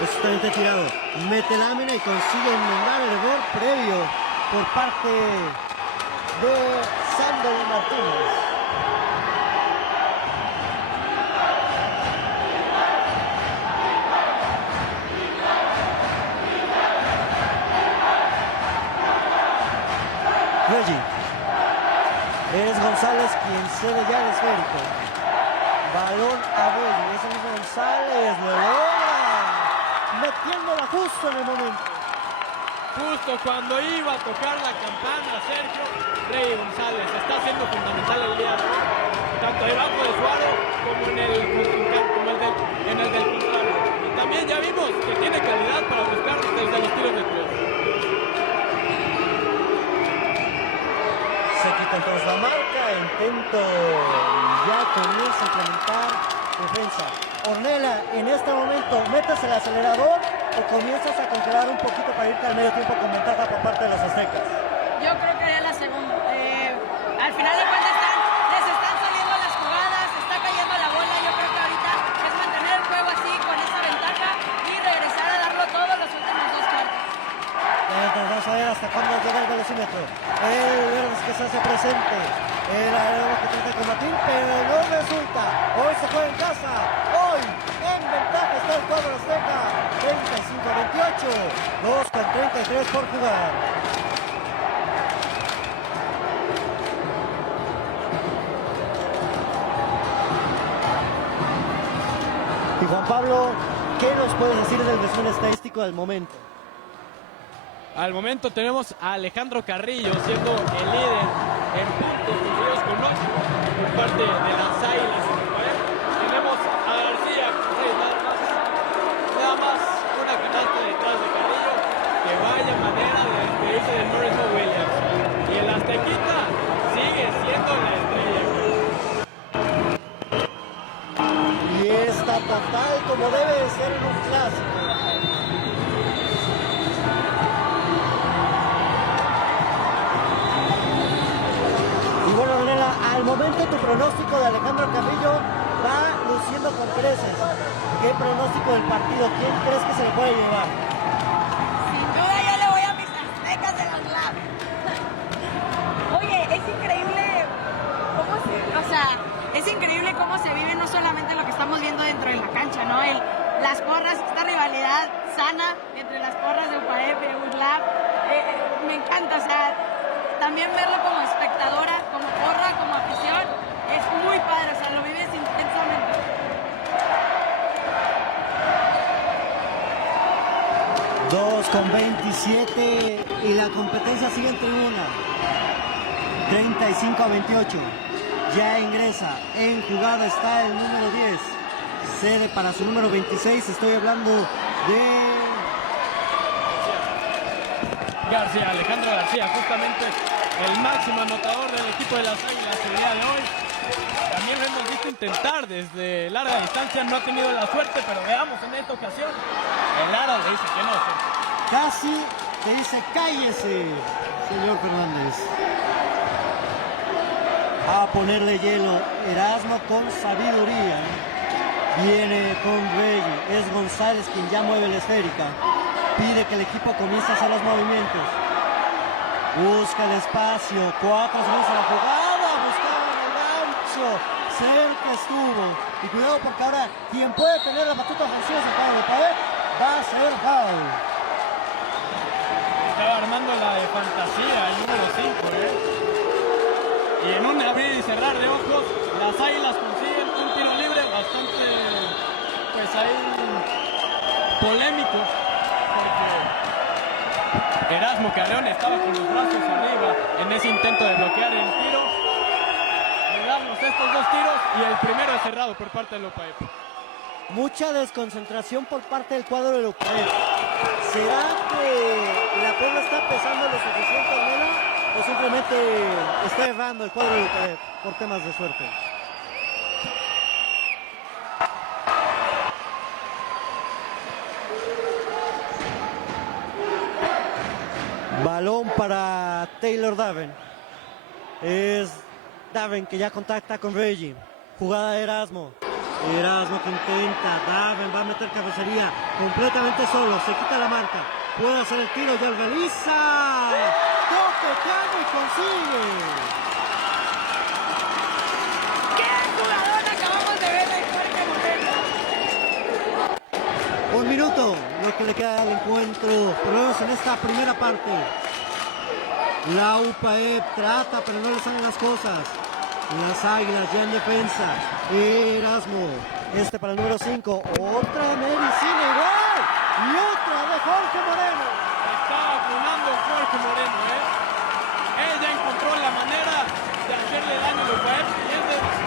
Justamente Tirado, mete lámina y consigue enmendar el error previo por parte de Sandro Martínez. Reggie. Es González quien cede ya el esférico. Balón a Reggie. Es el mismo González. Lo logra. Metiéndola justo en el momento. Justo cuando iba a tocar la campana, Sergio, Reggie González está siendo fundamental el día de hoy. Tanto debajo de su aro como en el del contrario. Y también ya vimos que tiene calidad para buscar desde los tiros de 3. Se quita entonces la marca, intento, ya comienza a implementar defensa. Ornella, en este momento, ¿metes el acelerador o comienzas a congelar un poquito para irte al medio tiempo con ventaja por parte de los aztecas? Yo creo que es la segunda. Al final de cuentas les están saliendo las jugadas, está cayendo la bola. Yo creo que ahorita es mantener el juego así, con esa ventaja y regresar a darlo todo los últimos 2 cuartos. Entonces vamos a ver hasta hasta cuándo llega el velocímetro. El verde que se hace presente. El aéreo que trata de combatir, pero no resulta. Hoy se juega en casa. Hoy en ventaja está el cuadro azteca. 35-28. 2:33 por jugar. Y Juan Pablo, ¿qué nos puedes decir del resumen estadístico del momento? Al momento tenemos a Alejandro Carrillo siendo el líder en puntos conseguidos con 8 por parte de las Águilas. Tenemos a García con 6 nada más una canasta detrás de Carrillo. Que vaya manera de despedirse de Morris Mo Williams. Y el Aztequita sigue siendo la estrella. Y está total como debe de ser en un clásico. Y bueno, Daniela, al momento tu pronóstico de Alejandro Carrillo va luciendo con creces. ¿Qué pronóstico del partido? ¿Quién crees que se lo puede llevar? Sin duda yo le voy a mis aztecas de los Lab. Oye, es increíble cómo es increíble cómo se vive no solamente lo que estamos viendo dentro de la cancha, ¿no? Las porras, esta rivalidad sana entre las porras de UPAEP y ULAB, me encanta, o sea, también verlo como espectadora, como porra, como afición, es muy padre, o sea, lo vives intensamente. Dos con 27 y la competencia sigue en tribuna. 35-28. Ya ingresa. En jugada está el número 10. Cede para su número 26. Estoy hablando de García, Alejandro García, justamente el máximo anotador del equipo de las Águilas el día de hoy. También lo hemos visto intentar desde larga distancia, no ha tenido la suerte, pero veamos en esta ocasión. El Lara le dice que no. Casi te dice cállese, señor Fernández. A ponerle hielo. Erasmo con sabiduría. Viene con Reggie. Es González quien ya mueve la esférica. Pide que el equipo comience a hacer los movimientos. Busca el espacio. 4 segundos a la jugada. Buscaba el gancho. Cerca estuvo. Y cuidado porque ahora quien puede tener la batuta ofensiva es el cuadro de Paet. Va a ser foul. Estaba armando la de fantasía, el número 5, Y en un abrir y cerrar de ojos, las Águilas consiguen un tiro libre bastante, pues ahí, polémico. Porque Erasmo Carreón estaba con los brazos arriba en ese intento de bloquear el tiro. Le damos estos 2 tiros y el primero es cerrado por parte del UPAEP. Mucha desconcentración por parte del cuadro de UPAEP. ¿Será que la pelota está pesando lo suficiente, Nela? ¿O simplemente está errando el cuadro de UPAEP por temas de suerte? Balón para Taylor Daven. Es Daven que ya contacta con Reggie. Jugada de Erasmo. Erasmo que intenta. Daven va a meter cabecería completamente solo. Se quita la marca. Puede hacer el tiro. Ya realiza. Toque, cago y consigue. ¡Qué jugador acabamos de ver de Jorge Moreno! 1 minuto. Lo que le queda al encuentro. Por lo menos en esta primera parte. La UPAEP trata, pero no le salen las cosas. Las Águilas ya en defensa. Erasmo. Para el número 5. Otra de medicina igual. Y otra de Jorge Moreno. Estaba funando Jorge Moreno, Él ya encontró la manera de hacerle daño al UPAEP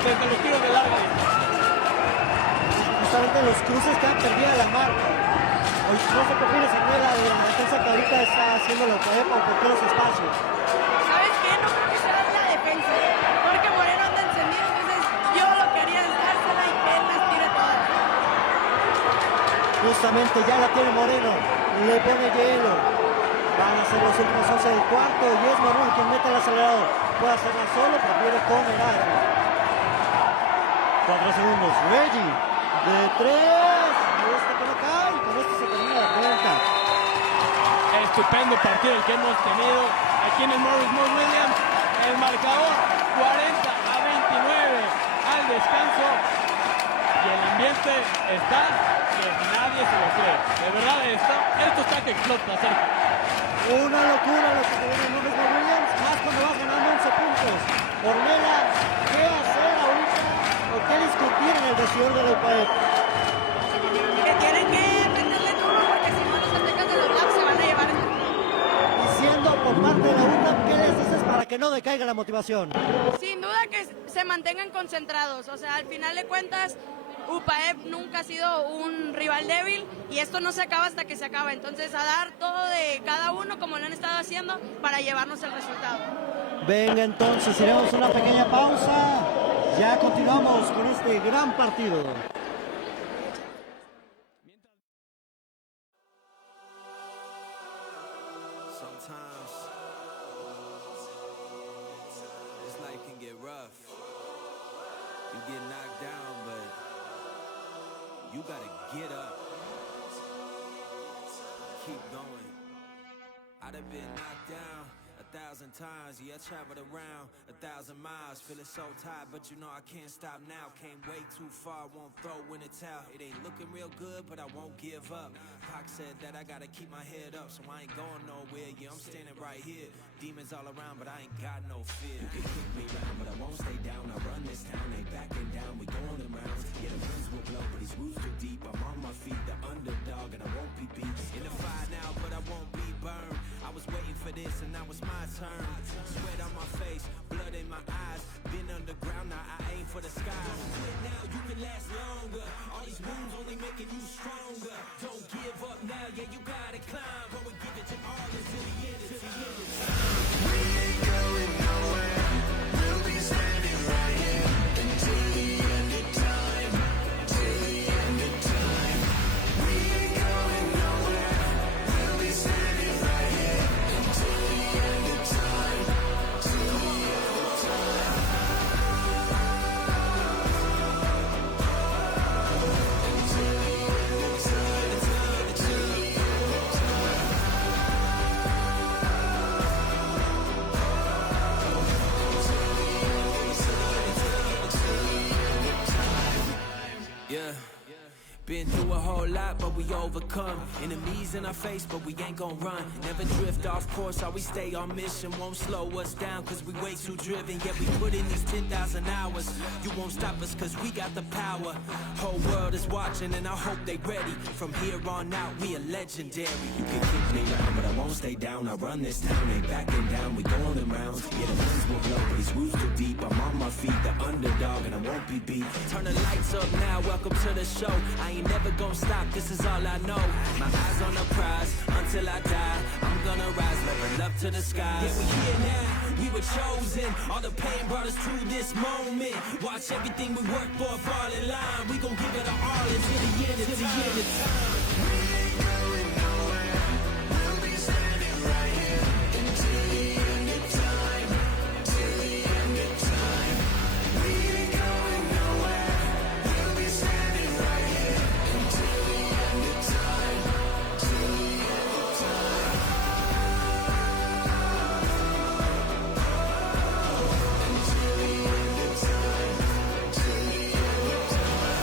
desde los tiros de larga distancia. Justamente los cruces que han perdido la marca. Hoy no sé qué opinas, Agnela, de la defensa que ahorita está haciendo la UPAEP por los espacios. ¿Sabes qué? No creo que sea la defensa. Jorge Moreno anda encendido, entonces yo lo que haría es dársela y que él las tire todas. Justamente ya la tiene Moreno. Le pone hielo. Van a ser los últimos 11 del cuarto. Y es Moreno quien mete el acelerador. Puede hacerla solo, prefiere con el arma. 4 segundos. Reggie. De 3. Y que no cae. Y con esto se termina la cuenta. Estupendo partido el que hemos tenido aquí en el Morris Mo Williams. El marcador 40-29 al descanso. Y el ambiente está que nadie se lo cree. De verdad, esto está que explota, Sergio. Una locura lo que tiene el Morris Mo Williams, más cuando va ganando 11 puntos. Ornella, ¿qué hacer ahorita o qué discutir en el vestidor de la UPAEP? Que tienen que meterle duro porque si no los aztecas de los Labs se van a llevar esto. Diciendo por parte de la UNAM, ¿qué les dices para que no decaiga la motivación? Sin duda que se mantengan concentrados, o sea, al final de cuentas UPAEP nunca ha sido un rival débil y esto no se acaba hasta que se acaba, entonces a dar todo de cada uno como lo han estado haciendo para llevarnos el resultado. Venga, entonces, iremos una pequeña pausa, ya continuamos con este gran partido. Sometimes this life can get rough. You get knocked down, but you gotta get up. Keep going. I'd have been knocked down 1,000 times, yeah, I traveled around 1,000 miles, feeling so tired, but you know I can't stop now. Came way too far, won't throw in the towel. It ain't looking real good, but I won't give up. Pac said that I gotta keep my head up, so I ain't going nowhere. Yeah, I'm standing right here. Demons all around, but I ain't got no fear. You can kick me down, but I won't stay down. I run this town, ain't backing down. We going the rounds. Yeah, the winds will blow, but these roots are deep. I'm on my feet, the underdog, and I won't be beat. In the fire now, but I won't be burned. I was waiting for this, and now it's my turn. Sweat on my face, blood in my eyes. Been underground, now I aim for the skies. Quit now, you can last longer. All these wounds only making you stronger. Don't give up now, yeah, you gotta climb. Go and give it your all until the end, until the end of time. We ain't going nowhere. We'll be standing right here until the end of time. Till the end of time. We ain't going nowhere. We'll be standing right here until the end of time. Till the end of time. Until the end of time. Until the end of time. Yeah. Been through a whole lot, but we overcome. Enemies in our face, but we ain't gon' run. Never drift off course, always stay on mission. Won't slow us down, cause we way too driven. Yeah, we put in these 10,000 hours. You won't stop us, cause we got the power. Whole world is watching, and I hope they ready. From here on out, we are legendary. You can kick me down, but I won't stay down. I run this town, ain't backing down. We going in rounds. Yeah, the winds will blow, but these roots too deep. I'm on my feet, the underdog, and I won't be beat. Turn the lights up now, welcome to the show. I ain't never gonna stop, this is all I know. My eyes on the prize, until I die. I'm gonna rise, level up to the skies. Yeah, we here now, we were chosen. All the pain brought us to this moment. Watch everything we work for fall in line. We gon' give it our all until the end of time. We ain't going nowhere. We'll be standing right here until the end of time. Till the end of time. We ain't going nowhere. We'll be standing right here until the end of time. Till the end of time. Until the end of time. Till the end of time. Until the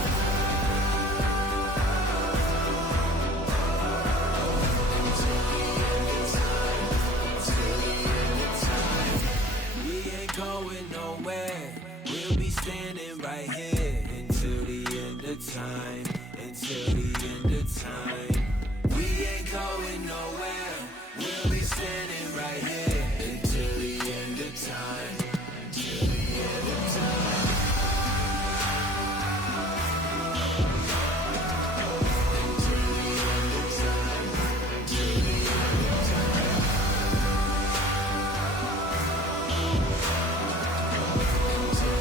end of time. Till the end of time. We ain't going nowhere. We'll be standing right here until the end of time. Until the end of time. We ain't going nowhere. We'll be standing right here until the end of time. Till the end of time. Until the end of time. Till the end of time. Until the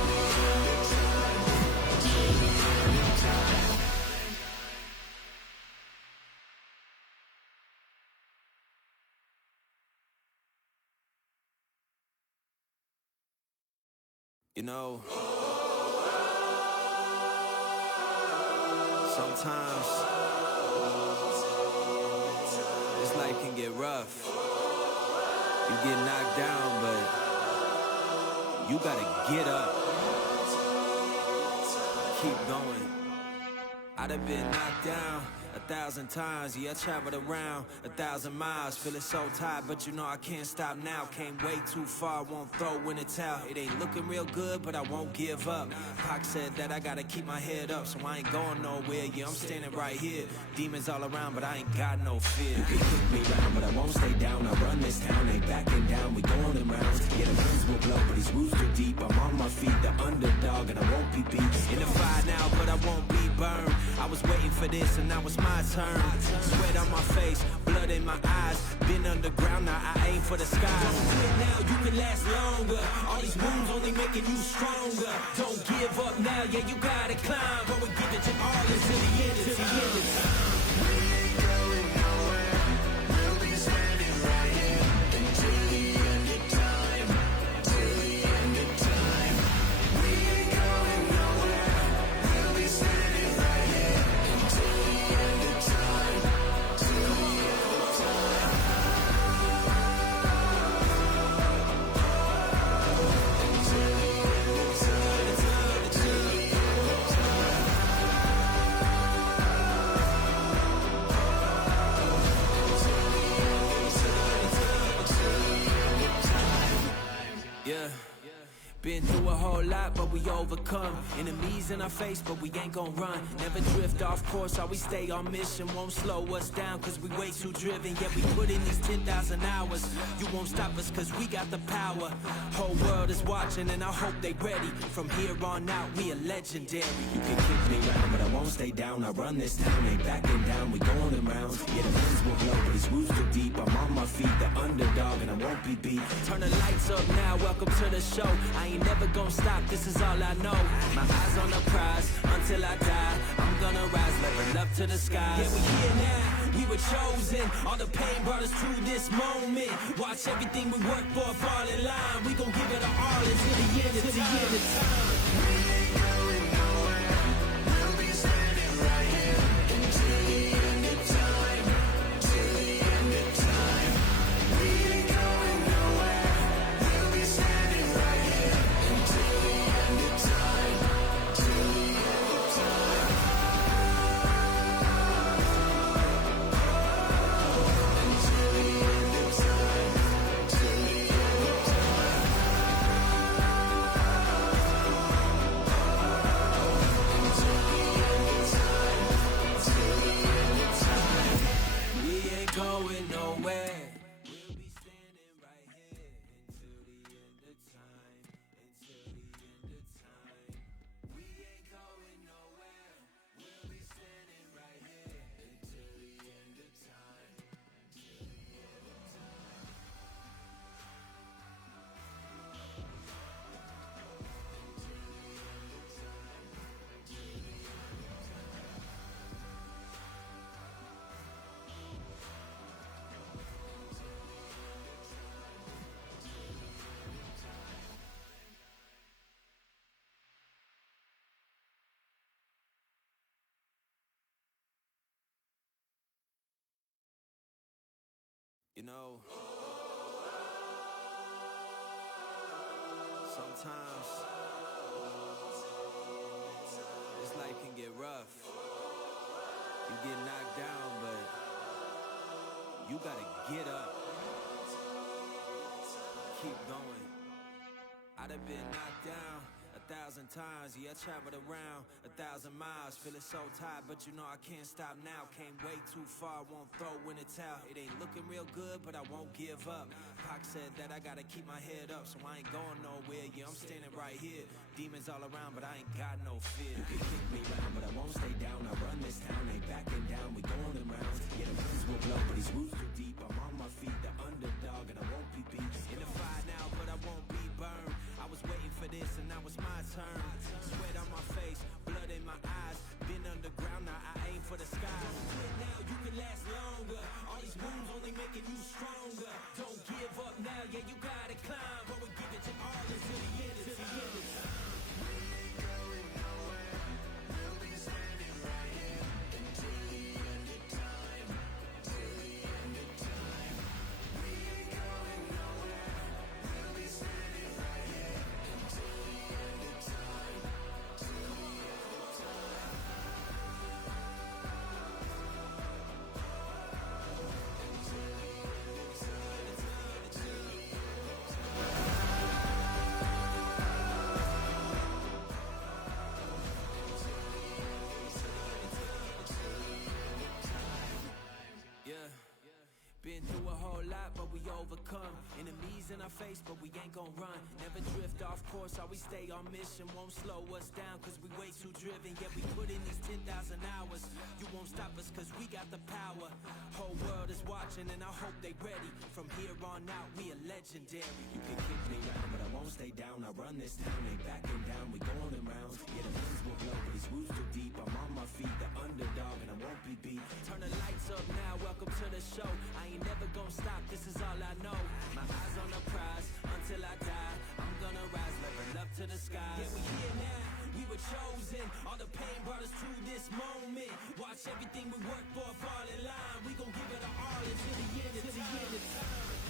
end of time. Till the end of time. You know, sometimes This life can get rough. You get knocked down, but you gotta get up. Keep going. I'd have been knocked down 1,000 times, yeah, I traveled around 1,000 miles, feeling so tired, but you know I can't stop now. Came way too far, won't throw in the towel. It ain't looking real good, but I won't give up. Pac said that I gotta keep my head up, so I ain't going nowhere. Yeah, I'm standing right here. Demons all around, but I ain't got no fear. You can kick me down, but I won't stay down. I run this town, ain't backing down. We going in rounds. Yeah, the winds will blow, but these roots too deep. I'm on my feet, the underdog, and I won't be beat. In the fire now, but I won't be burned. I was waiting for this, and now it's my turn. Sweat on my face, blood in my eyes. Been underground, now I aim for the sky. Don't quit now, you can last longer. All these wounds only making you stronger. Don't give up now, yeah, you gotta climb. Go and give it your all until the end, till the end of time. We ain't going nowhere. We'll be standing right here until the end of time. Till the end of time. We ain't going nowhere. We'll be standing right here until the end of time. Till the end of time. Until the end of time. Till the end of time. Yeah. Been through a whole lot, but we overcome. Enemies in our face, but we ain't gon' run. Never drift off course, always stay on mission. Won't slow us down, cause we way too driven. Yeah, we put in these 10,000 hours. You won't stop us, cause we got the power. Whole world is watching, and I hope they ready. From here on out, we are legendary. You can kick me round, but I won't stay down. I run this town, ain't backing down. We going in rounds. Yeah, the winds will blow, but these roots too deep. I'm on my feet, the underdog, and I won't be beat. Turn the lights up now, welcome to the show. I ain't never gonna stop, this is all I know. My eyes on the prize, until I die. I'm gonna rise, level up to the skies. Yeah, we here now, we were chosen. All the pain brought us to this moment. Watch everything we work for fall in line. We gon' give it our all until the end of time. We ain't going nowhere. We'll be standing right here until the end of time. Till the end of time. We ain't going nowhere. We'll be standing right here until the end of time. Till the end of time. Until the end of time. Till the end of time. Until the end of time. Till the end of time. We ain't going nowhere. We'll be standing right here until the end of time. Until the end of time. We ain't going nowhere. We'll be standing right here until the end of time. Till the end of time. You know, sometimes this life can get rough. You get knocked down, but you gotta get up. Keep going. I'd have been knocked down 1,000 times, yeah, I traveled around 1,000 miles, feeling so tired, but you know I can't stop now. Came way too far, won't throw in the towel. It ain't looking real good, but I won't give up. Pac said that I gotta keep my head up, so I ain't going nowhere. Yeah, I'm standing right here. Demons all around, but I ain't got no fear. You can kick me round, but I won't stay down. I run this town, ain't backing down. We going in rounds. Yeah, the winds will blow, but these roots too deep. I'm on my feet, the underdog, and I won't be beat. In the fire now, but I won't be burned. I was waiting for this, and now it's my turn. Sweat on my face, blood in my eyes. Been underground, now I aim for the skies. Quit now, you can last longer. All these wounds only making you stronger. Don't give up now, yeah, you gotta climb. Go and give it your all until the end of time. We ain't going nowhere. We'll be standing on our face, but we ain't gon' run. Never drift off course, always stay on mission. Won't slow us down, cause we way too driven. Yeah, we put in these 10,000 hours. You won't stop us, cause we got the power. Whole world is watching, and I hope they ready. From here on out, we are legendary. You can kick me down, but I won't stay down. I run this town, ain't backing down. We going in rounds. Yeah, the winds will blow, but these roots too deep. I'm on my feet, the underdog, and I won't be beat. Turn the lights up now, welcome to the show. I ain't never gonna stop, this is all I know. My eyes on the prize, until I die. I'm gonna rise, level up to the skies. Yeah, we here now, we were chosen. All the pain brought us to this moment. Watch everything we work for fall in line. We gon' give it our all until the end, until the end of time.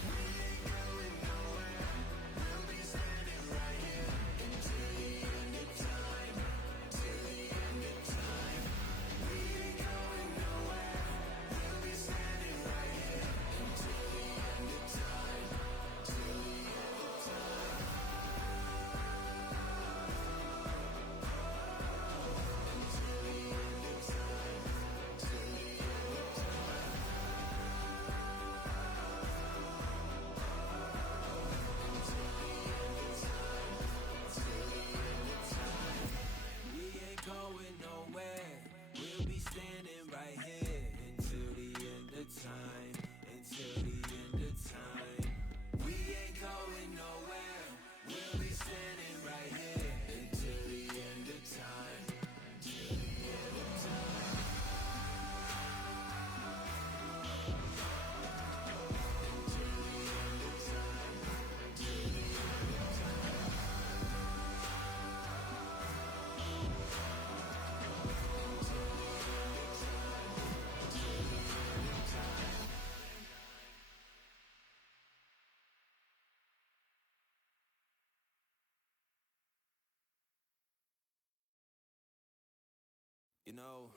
You know,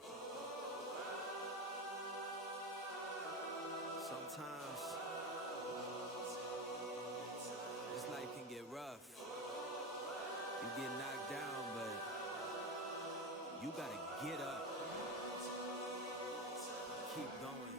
sometimes this life can get rough. You get knocked down, but you gotta get up. Keep going.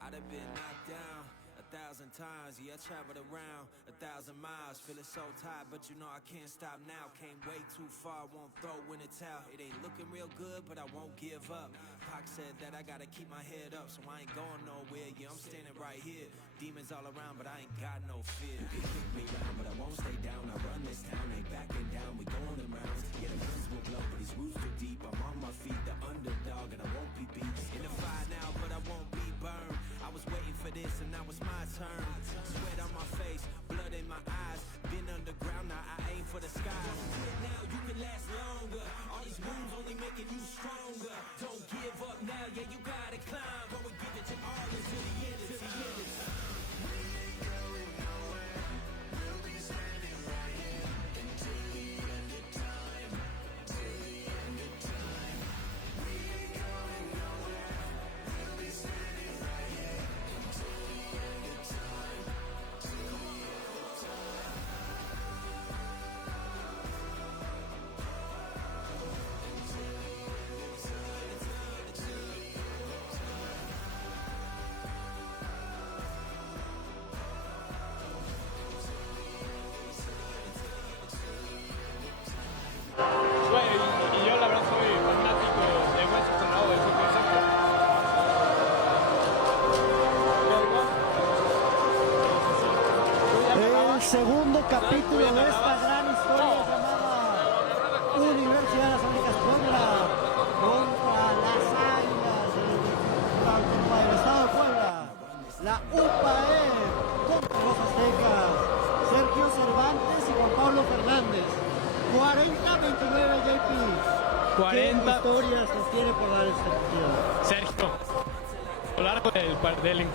I'd have been knocked down 1,000 times, yeah, I traveled around 1,000 miles, feeling so tired, but you know I can't stop now. Came way too far, won't throw in the towel. It ain't looking real good, but I won't give up. Pac said that I gotta keep my head up, so I ain't going nowhere. Yeah, I'm standing right here. Demons all around, but I ain't got no fear. You can kick me down, but I won't stay down. I run this town, ain't backing down. We going in rounds. Yeah, the winds will blow, but these roots too deep. I'm on my feet, the underdog, and I won't be beat. In the fire now, but I won't be burned. I was waiting for this, and now it's my turn. Sweat on my face, blood in my eyes. Been underground, now I aim for the sky. Don't quit now, you can last longer. All these wounds only making you stronger. Don't give up now, yeah, you gotta climb. Go and give it your all until the end, until the end of time. Y yo la verdad soy fanático de Hueso Colorado, de su concepto. El segundo capítulo de esta gran historia llamada Universidad de las Américas Puebla contra las Águilas del Estado de Puebla. La UPAE contra los Aztecas. Sergio Cervantes y Juan Pablo Fernández. 40-29 JP. 40. ¿Qué historias nos tiene por dar este partido? Sergio, a lo largo del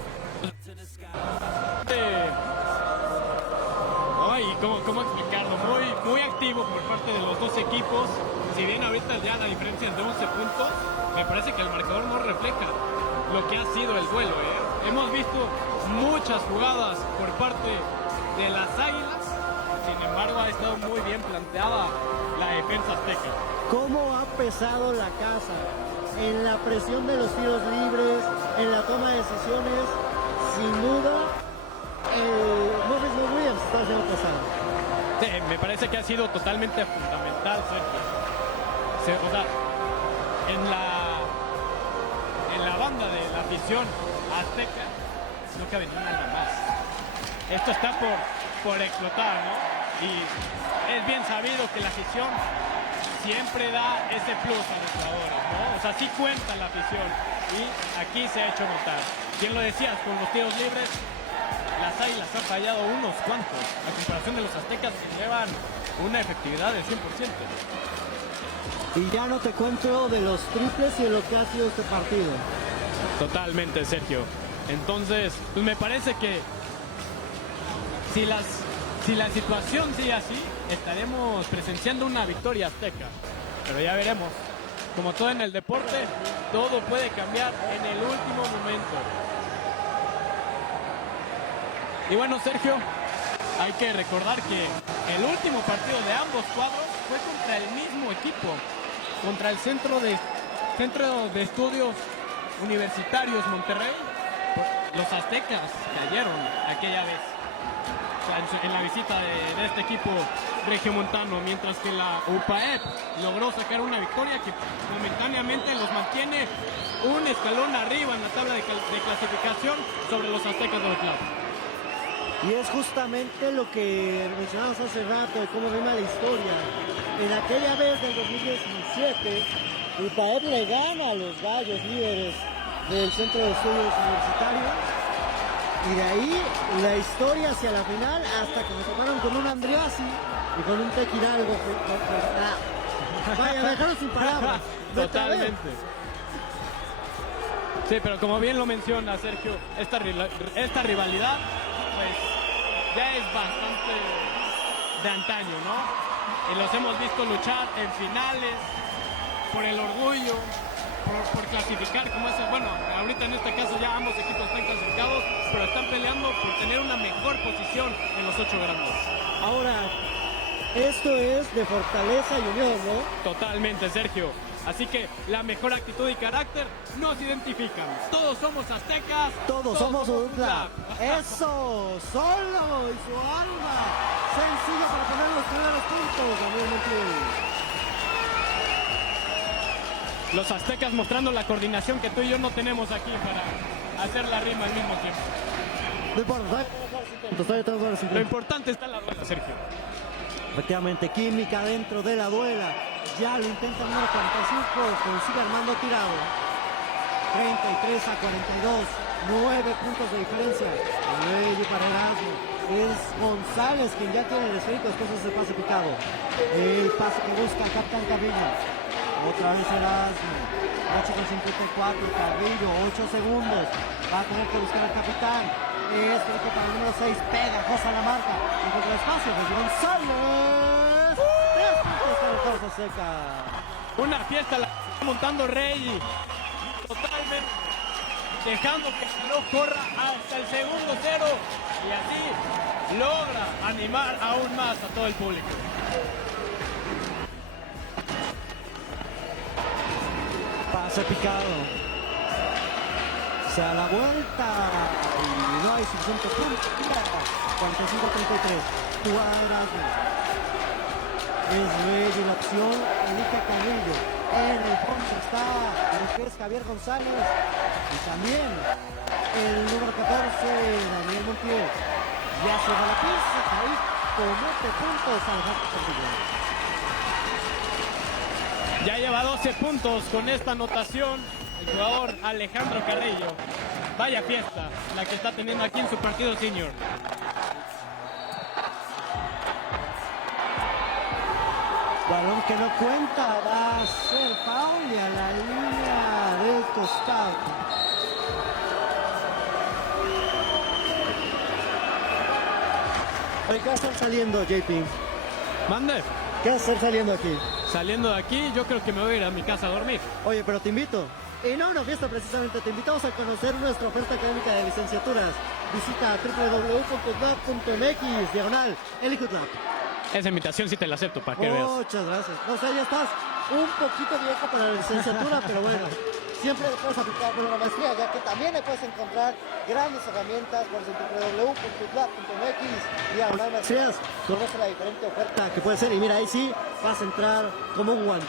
ay, ¿cómo explicarlo? Muy activo por parte de los dos equipos. Si bien ahorita ya la diferencia es de 11 puntos, me parece que el marcador no refleja lo que ha sido el duelo. Hemos visto muchas jugadas por parte de las Águilas, sin embargo ha estado muy bien planteada la defensa azteca. ¿Cómo ha pesado la casa en la presión de los tiros libres, en la toma de decisiones? Sin duda, Morris Williams está haciendo pasado. Sí, me parece que ha sido totalmente fundamental, Sergio. O sea, en la banda de la afición azteca no cabe ni nada más. Esto está por explotar, ¿no? Y es bien sabido que la afición siempre da ese plus a los jugadores, ¿no? O sea, sí cuenta la afición y aquí se ha hecho notar. Bien lo decías, con los tiros libres, las Águilas han fallado unos cuantos, a comparación de los aztecas que llevan una efectividad del 100%. Y ya no te cuento de los triples y de lo que ha sido este partido. Totalmente, Sergio. Entonces, pues me parece que si la situación sigue así, estaremos presenciando una victoria azteca. Pero ya veremos. Como todo en el deporte, todo puede cambiar en el último momento. Y bueno, Sergio, hay que recordar que el último partido de ambos cuadros fue contra el mismo equipo, contra el Centro de Estudios Universitarios Monterrey. Los aztecas cayeron aquella vez, o sea, en la visita de este equipo regiomontano, mientras que la UPAEP logró sacar una victoria que momentáneamente los mantiene un escalón arriba en la tabla de clasificación sobre los aztecas de Otlap. Y es justamente lo que mencionamos hace rato, de cómo rima la historia. En aquella vez del 2017, UPAEP le gana a los gallos líderes del Centro de Estudios Universitarios. Y de ahí la historia hacia la final, hasta que me tomaron con un Andriasi y con un Tequiralgo. Vaya, me dejaron sin palabras. Totalmente. Sí, pero como bien lo menciona Sergio, esta rivalidad pues ya es bastante de antaño, ¿no? Y los hemos visto luchar en finales por el orgullo, por clasificar como es, bueno, ahorita en este caso ya ambos equipos están clasificados, pero están peleando por tener una mejor posición en los 8 grandes. Ahora, esto es de fortaleza y unión, ¿no? Totalmente, Sergio. Así que la mejor actitud y carácter nos identifican. Todos somos aztecas. Todos somos UTLAP. Eso, solo y su alma. Sencillo para poner los primeros puntos, Daniel Montiel. Los aztecas mostrando la coordinación que tú y yo no tenemos aquí para hacer la rima al mismo tiempo. No importa, lo importante está en la duela, Sergio. Efectivamente, química dentro de la duela. Ya lo intenta el número 45, consigue Armando Tirado. 33-42, 9 puntos de diferencia. Luego para Erasmo. Es González quien ya tiene el esférico después de ese pase picado. El pase que busca el capitán Carrillo. Otra vez Erasmo. 8:54, Carrillo, 8 segundos. Va a tener que buscar al capitán. Este que para el número 6 pega, cosa la marca. Encuentra el espacio, pues González. 3 puntos para el Causa Seca. Una fiesta la está montando Rey. Totalmente. Dejando que el reloj corra hasta el segundo 0. Y así logra animar aún más a todo el público. Pase picado. Se da la vuelta y no hay suficiente punto. 45-33. Cuadrado. Es Rey la opción. Elige Carrillo. En el fondo está lo que es Javier González. Y también el número 14, Daniel Montiel. Ya se va la pista. Ahí comete puntos Alejandro Carrillo. Ya lleva 12 puntos con esta anotación el jugador Alejandro Carrillo. Vaya fiesta la que está teniendo aquí en su partido senior. Balón que no cuenta, va a ser foul y a la línea del costado. ¿Qué va a estar saliendo, JP? Mande. ¿Qué va a estar saliendo aquí? Saliendo de aquí, yo creo que me voy a ir a mi casa a dormir. Oye, pero te invito. Y no una fiesta precisamente, te invitamos a conocer nuestra oferta académica de licenciaturas. Visita www.utlap.mx/Elicutlap. Esa invitación sí te la acepto, para que veas. Muchas gracias. No sé, ya estás un poquito viejo para la licenciatura, pero bueno. siempre le puedes aplicar con una maestría, ya que también le puedes encontrar grandes herramientas por www.club.mx y algunas maestrías. Conoce la diferente oferta que puede ser, y mira, ahí sí vas a entrar como un guante.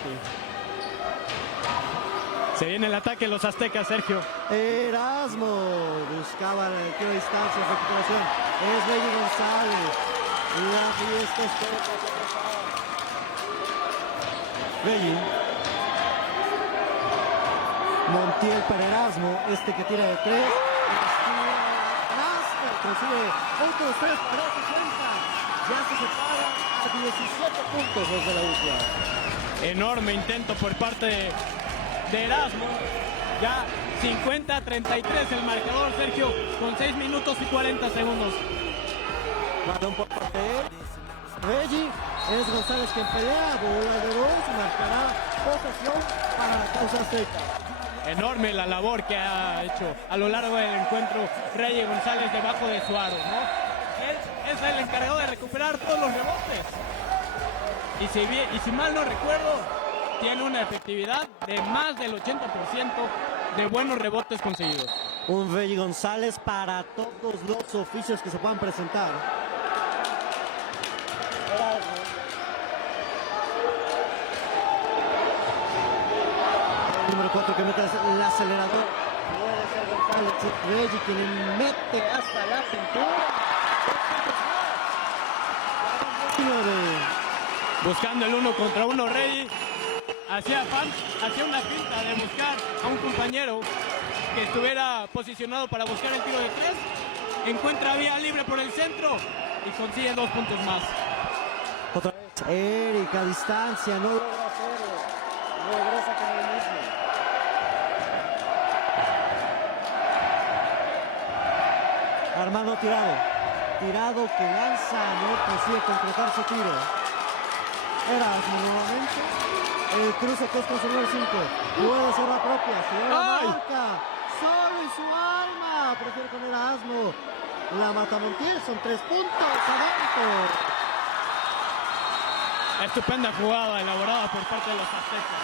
Se viene el ataque de los aztecas, Sergio. Erasmo buscaba el tiro de distancia, recuperación. Es Reggie González. La fiesta está empezada. Reggie. Montiel para Erasmo, este que tira de 3. Más, consigue otros 3 para 60. Ya se separa a 17 puntos desde la UCLA. Enorme intento por parte de Erasmo. Ya 50-33 el marcador, Sergio, con 6 minutos y 40 segundos. Balón por parte de él. Reggie, es González quien pelea, bola de 2, marcará posesión para la causa azteca. Enorme la labor que ha hecho a lo largo del encuentro Reggie González debajo de su aro, ¿no? Él es el encargado de recuperar todos los rebotes. Y si mal no recuerdo, tiene una efectividad de más del 80% de buenos rebotes conseguidos. Un Reggie González para todos los oficios que se puedan presentar. El número 4 que mete el acelerador. Puede ser González. Reggie quien mete hasta la pintura. Buscando el 1 contra 1, Reggie hacía una pinta de buscar a un compañero que estuviera posicionado para buscar el tiro de 3. Encuentra vía libre por el centro y consigue 2 puntos más. Otra vez Eric a distancia, no logra hacerlo. Regresa con el mismo. Armando tirado que lanza, no consigue concretar su tiro. Erasmo nuevamente. El cruce que es con su número 5. Puede ser la propia. Se la marca. Solo y su alma. Prefiere con Erasmo. La mata Montiel. Son 3 puntos. Adentro. Estupenda jugada elaborada por parte de los aztecas.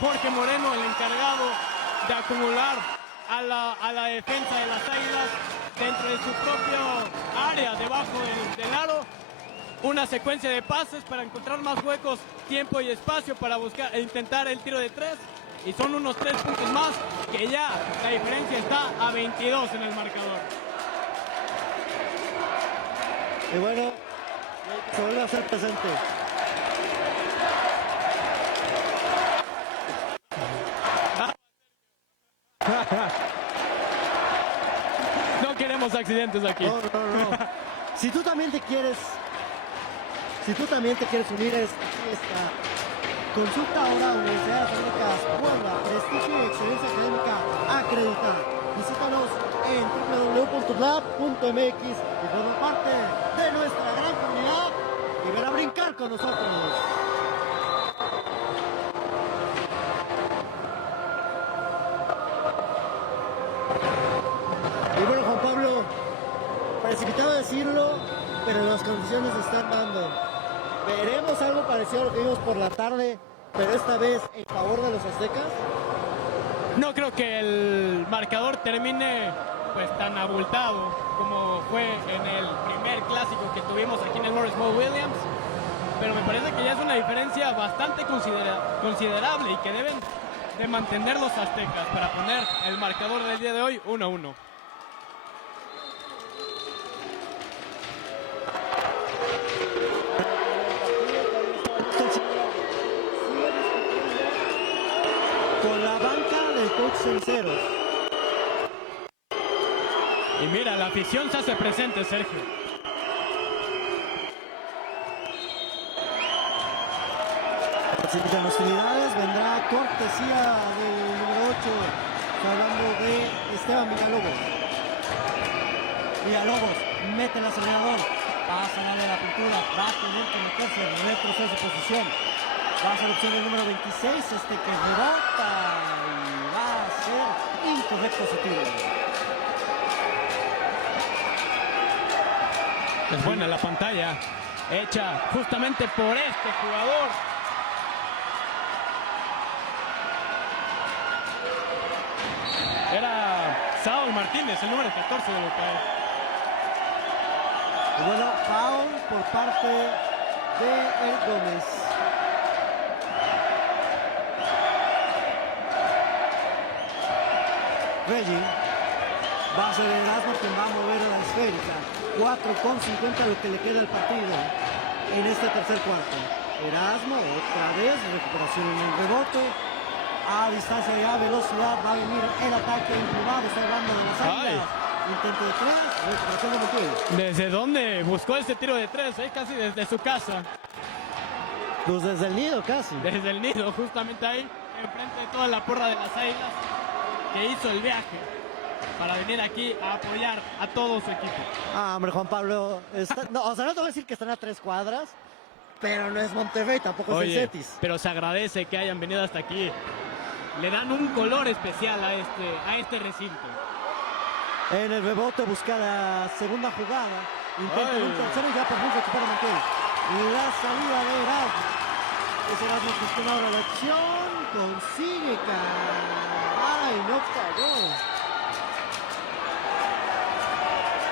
Jorge Moreno, el encargado de acumular a la defensa de las Águilas dentro de su propio área debajo del aro. Una secuencia de pases para encontrar más huecos, tiempo y espacio para buscar e intentar el tiro de 3. Y son unos 3 puntos más, que ya la diferencia está a 22 en el marcador. Y bueno, se vuelve a hacer presente. No queremos accidentes aquí. No. Si tú también te quieres unir a esta fiesta, consulta ahora Universidades Américas Puebla, prestigio y excelencia académica acreditada. Visítanos en www.lab.mx y forma parte de nuestra gran comunidad y ven a brincar con nosotros. Y bueno, Juan Pablo, precipitado decirlo, pero las condiciones se están dando. Veremos algo parecido a lo que vimos por la tarde, pero esta vez en favor de los aztecas. No creo que el marcador termine pues tan abultado como fue en el primer clásico que tuvimos aquí en el Morris Mo Williams, pero me parece que ya es una diferencia bastante considerable y que deben de mantener los aztecas para poner el marcador del día de hoy 1-1. Con la banca del coach Cenceros. Y mira, la afición se hace presente, Sergio. De las hostilidades vendrá cortesía del número 8. Está hablando de Esteban Villalobos. Villalobos mete el acelerador. Pasa a la pintura. Va a tener que meterse en retroceso de posición. Va a ser opción del número 26. Este que rebota. Y va a ser incorrecto su tiro. Es buena la pantalla. Hecha justamente por este jugador. Era Saúl Martínez, el número 14 del UPAE. Y bueno, foul por parte de El Gómez. Reggie va a ser Erasmo quien va a mover la esférica. 4:50 lo que le queda al partido en este tercer cuarto. Erasmo otra vez, recuperación en el rebote. A distancia ya, velocidad, va a venir el ataque inclinado, está hablando de las águilas. Intento de tres, recuperación de Montiel. ¿Desde dónde buscó ese tiro de tres? Casi desde su casa. Pues desde el nido casi. Desde el nido, justamente ahí, enfrente de toda la porra de las águilas, que hizo el viaje para venir aquí a apoyar a todo su equipo. Ah, hombre, Juan Pablo, no, o sea, no te voy a decir que están a 3 cuadras, pero no es Monterrey, tampoco es el Cetis. Pero se agradece que hayan venido hasta aquí. Le dan un color especial a este recinto. En el rebote busca la segunda jugada. Intenta un tercero y ya por fin recupera Montiel. La salida de Erasmo. Es Erasmo gestiona ahora la acción. Consigue Ay, no falló.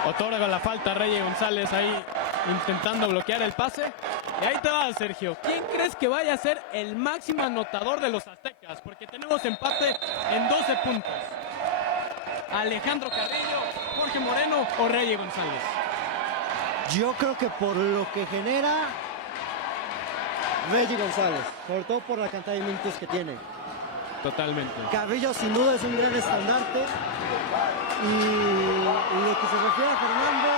Otorga la falta Reyes González ahí intentando bloquear el pase. Y ahí te va, Sergio. ¿Quién crees que vaya a ser el máximo anotador de los aztecas? Porque tenemos empate en 12 puntos. Alejandro Carrillo, Jorge Moreno o Reyes González. Yo creo que por lo que genera Reyes González, sobre todo por la cantidad de minutos que tiene. Totalmente. Carrillo sin duda es un gran estandarte. Y lo que se refiere a Fernando,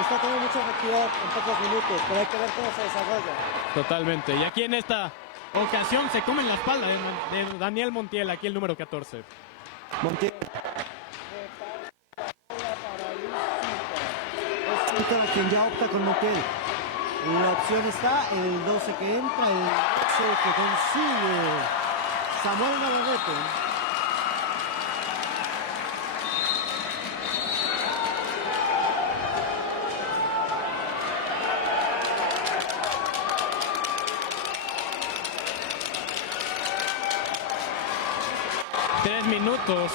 está teniendo mucha efectividad en pocos minutos, pero hay que ver cómo se desarrolla. Totalmente. Y aquí en esta ocasión se come en la espalda de Daniel Montiel, aquí el número 14. Montiel. Es Peter quien ya opta con Montiel. La opción está, el 12 que entra, el 12 que consigue Samuel Navarrete. Minutos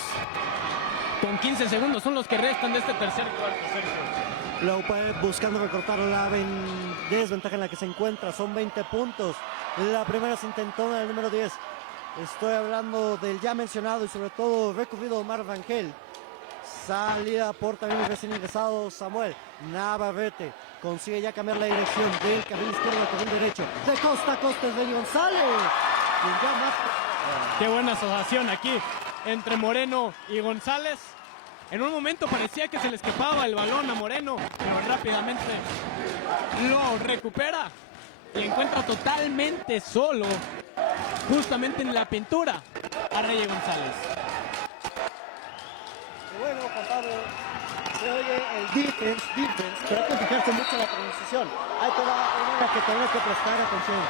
con 15 segundos son los que restan de este tercer cuarto, Sergio. La UPAE buscando recortar la desventaja en la que se encuentra, son 20 puntos. La primera se intentó en el número 10. Estoy hablando del ya mencionado y sobre todo recurrido Omar Rangel. Salida por también recién ingresado Samuel Navarrete. Consigue ya cambiar la dirección del carril izquierdo al carril derecho. De costa a costa es Reyes González. Quien ya más... Qué buena asociación aquí entre Moreno y González. En un momento parecía que se le escapaba el balón a Moreno, pero rápidamente lo recupera y encuentra totalmente solo, justamente en la pintura, a Reyes González. Bueno, Juan Pablo, se oye el defense, pero hay que fijarse mucho en la pronunciación. Hay que dar una que tenemos que prestar atención.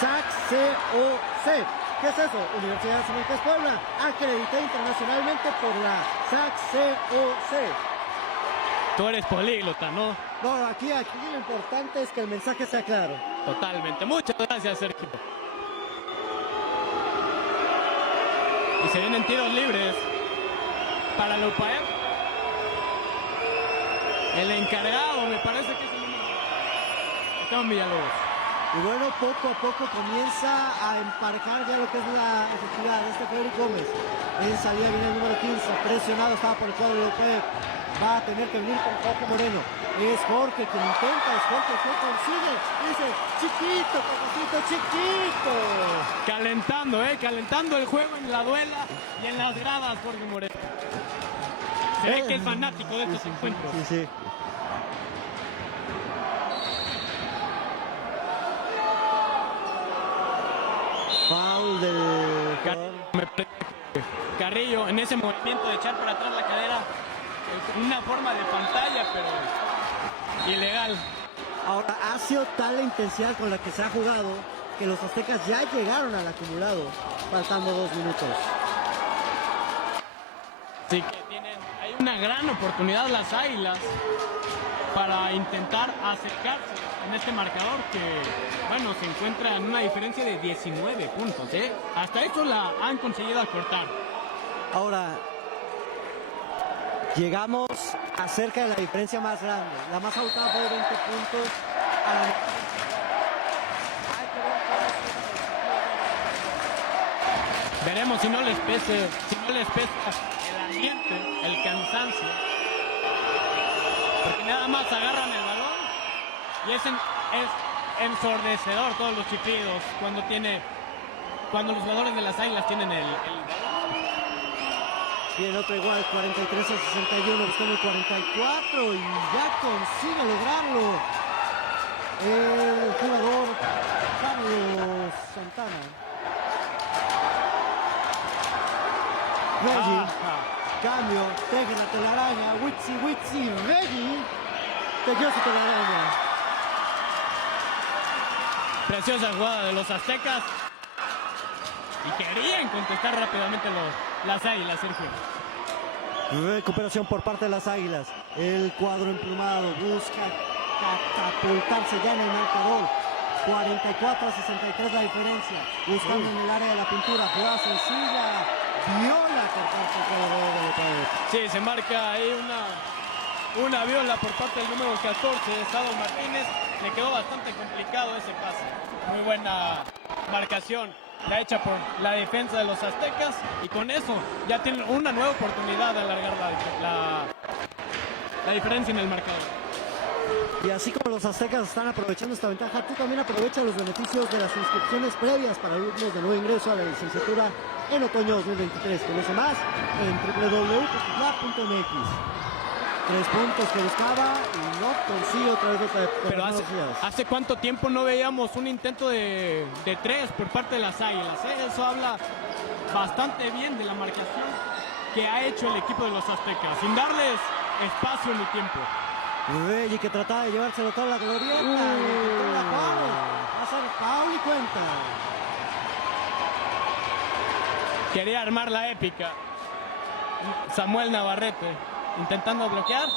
SAC-COC. ¿Qué es eso? Universidad de San Lucas Puebla, acreditada internacionalmente por la SAC-COC. Tú eres políglota, ¿no? No, aquí lo importante es que el mensaje sea claro. Totalmente. Muchas gracias, Sergio. Y se vienen tiros libres para la UPAE. El encargado, me parece que es el número. Esteban Villalobos. Y bueno, poco a poco comienza a emparejar ya lo que es la efectividad de este Federico Gómez. En salida viene el número 15, presionado estaba por el cuadro europeo. Va a tener que venir con Jorge Moreno. Es Jorge quien intenta, es Jorge que consigue. Dice, chiquito, papacito, chiquito. Calentando el juego en la duela y en las gradas, Jorge Moreno. Se ve que es fanático de estos encuentros. Sí. Foul del Carrillo en ese movimiento de echar para atrás la cadera, una forma de pantalla, pero ilegal. Ahora, ha sido tal la intensidad con la que se ha jugado que los aztecas ya llegaron al acumulado, faltando 2 minutos. Sí que hay una gran oportunidad las Águilas para intentar acercarse en este marcador que, bueno, se encuentra en una diferencia de 19 puntos, ¿eh? Hasta eso la han conseguido acortar. Ahora, Llegamos a cerca de la diferencia más grande. La más abultada fue de 20 puntos a la... Veremos si no les pesa el ambiente, el cansancio. Porque nada más agarran el balón y es ensordecedor todos los chiflidos cuando los jugadores de las Águilas tienen el balón. Bien, otro igual, 43-61, buscando el 44 y ya consigue lograrlo el jugador Carlos Santana. Reggie, cambio, teje la telaraña, Witsi, Reggie, tejió su telaraña. Preciosa jugada de los aztecas. Y querían contestar rápidamente las Águilas, Sergio. Recuperación por parte de las Águilas. El cuadro emplumado busca catapultarse ya en el marcador. 44-63 la diferencia. Buscando en el área de la pintura. Jugada sencilla. Viola por parte del jugador de López. Sí, se marca ahí una viola por parte del número 14, Sado Martínez. Le quedó bastante complicado ese pase. Muy buena marcación la hecha por la defensa de los aztecas, y con eso ya tienen una nueva oportunidad de alargar la diferencia en el marcador. Y así como los aztecas están aprovechando esta ventaja, tú también aprovecha los beneficios de las inscripciones previas para alumnos de nuevo ingreso a la licenciatura en otoño 2023. Conoce más en www.lab.mx. 3 puntos que buscaba y no consigue otra vez otra. Pero hace cuánto tiempo no veíamos un intento de 3 por parte de las Águilas, ¿eh? Eso habla bastante bien de la marcación que ha hecho el equipo de los aztecas, sin darles espacio ni tiempo. Reggie, que trataba de llevárselo toda la glorieta, le quitó la foul, va a ser foul y cuenta. Quería armar la épica Samuel Navarrete, intentando bloquear.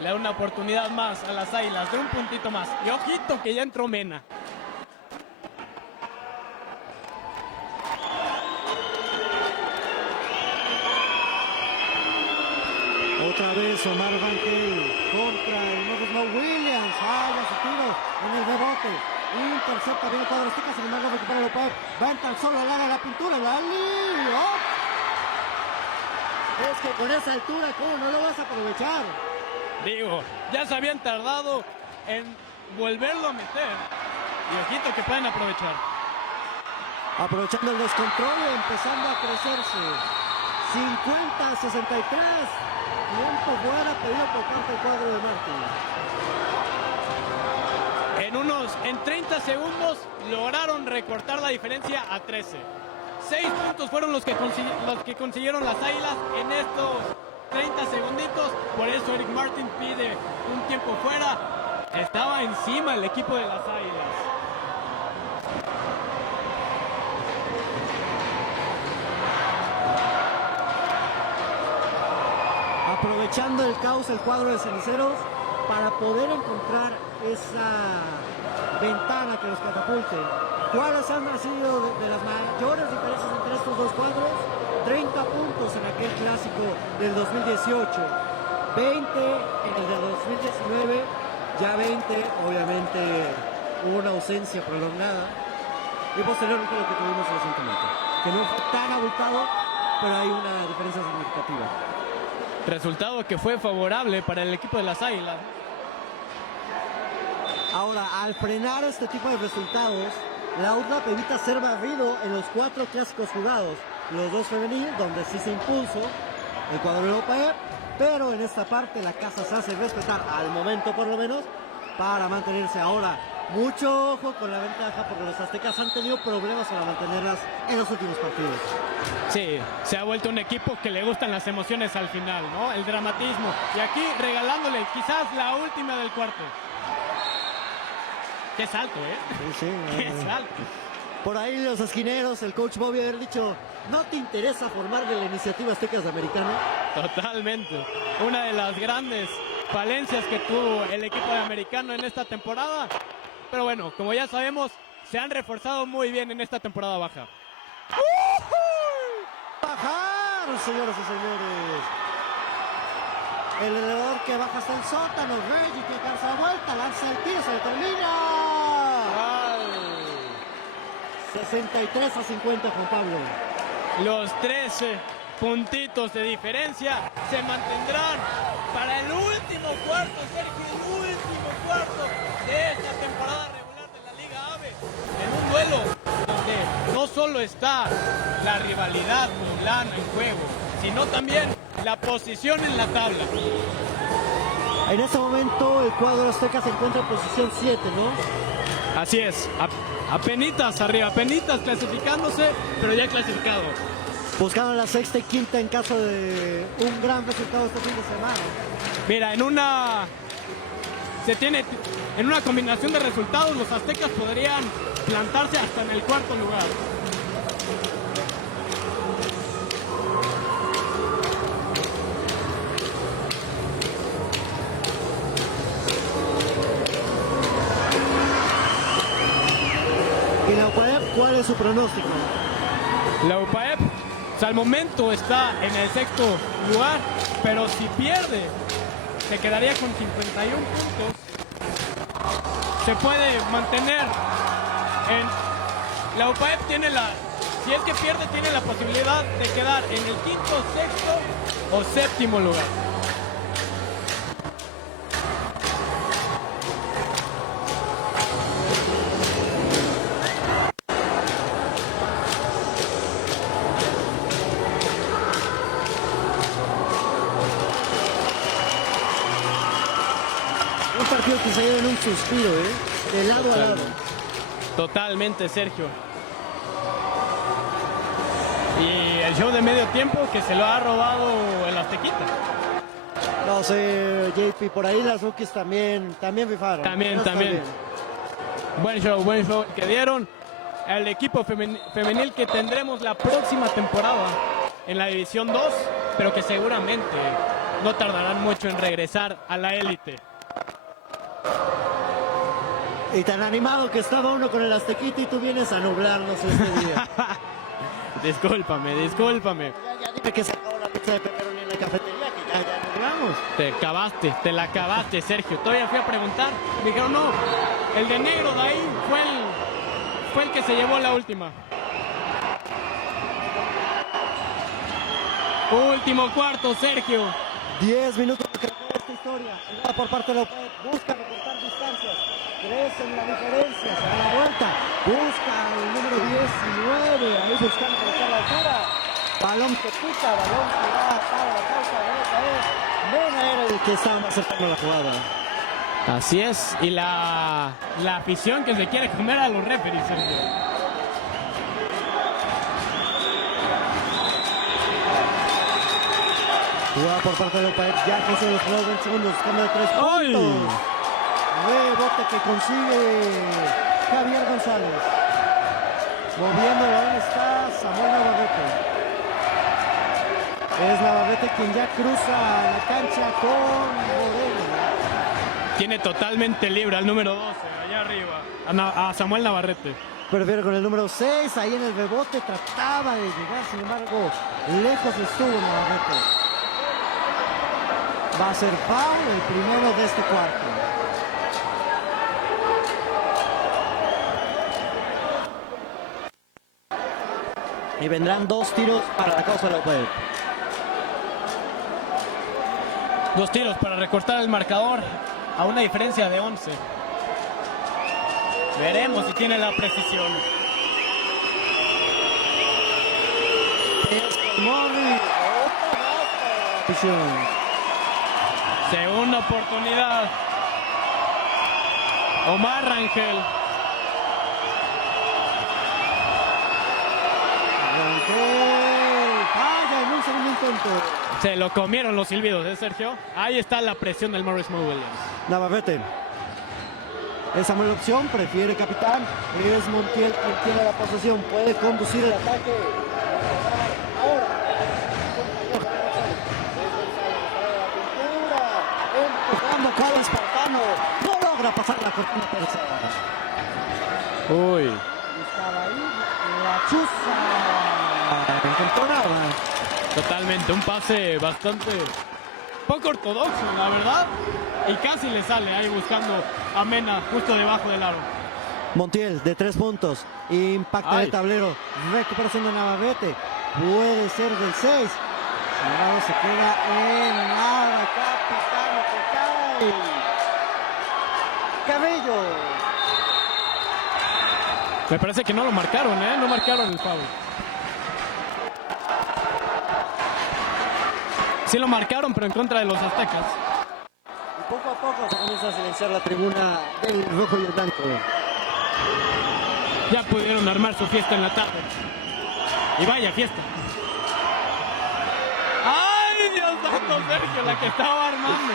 Le da una oportunidad más a las Águilas de un puntito más. Y ojito que ya entró Mena. Otra vez Omar Vangel contra el Morris Mo Williams. Falla su tiro en el rebote. Intercepta bien el cuadro azteca, sin embargo recupera López. Va en tan solo al área de la pintura. La lió. Es que con esa altura, ¿cómo no lo vas a aprovechar? Digo, ya se habían tardado en volverlo a meter. Y ojito que pueden aprovechar. Aprovechando el descontrol y empezando a crecerse. 50-63. Tiempo fuera pedido por parte del cuadro de Martins. En 30 segundos lograron recortar la diferencia a 13. 6 puntos fueron los que consiguieron las Águilas en estos 30 segunditos. Por eso Eric Martin pide un tiempo fuera. Estaba encima el equipo de las Águilas. Aprovechando el caos el cuadro de Ceniceros para poder encontrar esa ventana que los catapulte. ¿Cuáles han sido de las mayores diferencias entre estos dos cuadros? 30 puntos en aquel clásico del 2018, 20 en el del 2019, ya 20, obviamente hubo una ausencia prolongada, y posteriormente lo que tuvimos recientemente, que no fue tan abultado, pero hay una diferencia significativa. Resultado que fue favorable para el equipo de las Águilas. Ahora, al frenar este tipo de resultados, la UDLAP evita ser barrido en los 4 clásicos jugados. Los 2 femenil, donde sí se impuso el cuadro europeo, pero en esta parte la casa se hace respetar, al momento por lo menos, para mantenerse. Ahora. Mucho ojo con la ventaja, porque los aztecas han tenido problemas para mantenerlas en los últimos partidos. Sí, se ha vuelto un equipo que le gustan las emociones al final, ¿no? El dramatismo. Y aquí regalándole quizás la última del cuarto. Qué salto, ¿eh? Sí, Qué salto. Por ahí los esquineros, el coach Bobby haber dicho, ¿no te interesa formar de la iniciativa Aztecas de Americano? Totalmente. Una de las grandes falencias que tuvo el equipo de Americano en esta temporada. Pero bueno, como ya sabemos, se han reforzado muy bien en esta temporada baja. ¡Bajar, señoras y señores! El elevador que baja hasta el sótano. Reggie que darse la vuelta, lanza el tiro, se le termina. 63-50, Juan Pablo. Los 13 puntitos de diferencia se mantendrán para el último cuarto, Sergio, el último cuarto de esta temporada regular de la Liga AVE, en un duelo donde no solo está la rivalidad poblana en juego, sino también la posición en la tabla. En este momento el cuadro azteca se encuentra en posición 7, ¿no? Así es, apenitas arriba, apenitas clasificándose, pero ya clasificado. Buscando la sexta y quinta en caso de un gran resultado este fin de semana. Mira, en una combinación de resultados, los aztecas podrían plantarse hasta en el cuarto lugar. ¿Y la UPAEP cuál es su pronóstico? La UPAEP, al momento está en el sexto lugar, pero si pierde, se quedaría con 51 puntos. Se puede mantener en... La UPAEP tiene si es que pierde, tiene la posibilidad de quedar en el quinto, sexto o séptimo lugar. Que se lleven un suspiro, de lado a lado. Totalmente, Sergio. Y el show de medio tiempo que se lo ha robado el Aztequita. No sé, JP, por ahí las rookies también rifaron. También. Buen show que dieron al equipo femenil que tendremos la próxima temporada en la División 2, pero que seguramente no tardarán mucho en regresar a la élite. Y tan animado que estaba uno con el Aztequita y tú vienes a nublarnos este día. Discúlpame. Ya dime que se acabó la pizza de pepperoni en la cafetería, que ya nublamos. Te la acabaste, Sergio. Todavía fui a preguntar. Me dijeron, no, el de negro de ahí fue el que se llevó la última. Último cuarto, Sergio. 10 minutos para crear esta historia. Jugada por parte de la UPAEP. Busca recortar distancias. Crecen la diferencia. Se da la vuelta. Busca el número 19. Ahí buscando colocar la altura. Balón que pica. Balón que va para la causa derecha. Mena era el que estaba más cercano a la jugada. Así es. Y la afición que se quiere comer a los referees, Sergio. Jugada por parte de la UPAEP. Ya consigue los primeros 20 segundos. Cambio de 3 puntos. Rebote que consigue Javier González. Moviendo el balón está Samuel Navarrete. Es Navarrete quien ya cruza la cancha con Moreno. Tiene totalmente libre al número 12, allá arriba, a Samuel Navarrete. Prefiere con el número 6, ahí en el rebote trataba de llegar, sin embargo, lejos estuvo Navarrete. Va a ser foul, el primero de este cuarto. Y vendrán 2 tiros para la causa de la UPAEP. 2 tiros para recortar el marcador a una diferencia de 11. Veremos si tiene la precisión. Morri. Segunda oportunidad. Omar Rangel. Falla en un segundo intento. Se lo comieron los silbidos, Sergio? Ahí está la presión del Morris Mo Williams. Navarrete. Esa mala opción, prefiere capitán. Es Montiel quien tiene la posesión. Puede conducir el ataque. Ahora. Empujando cada espartano. No logra pasar la cortina tercera. Uy. Estaba ahí. La chuza. Encontró nada. Totalmente, un pase bastante poco ortodoxo, la verdad. Y casi le sale ahí buscando a Mena justo debajo del aro. Montiel de 3 puntos. Impacta el tablero. Recuperación de Navarrete. Puede ser del 6. Ahora se queda en nada. Capitano que cae. Cabello. Me parece que no lo marcaron, ¿eh? No marcaron el foul. Sí lo marcaron, pero en contra de los aztecas. Y poco a poco se comienza a silenciar la tribuna del rojo y el blanco. Ya pudieron armar su fiesta en la tarde. Y vaya fiesta. ¡Ay, Dios santo, Sergio, la que estaba armando!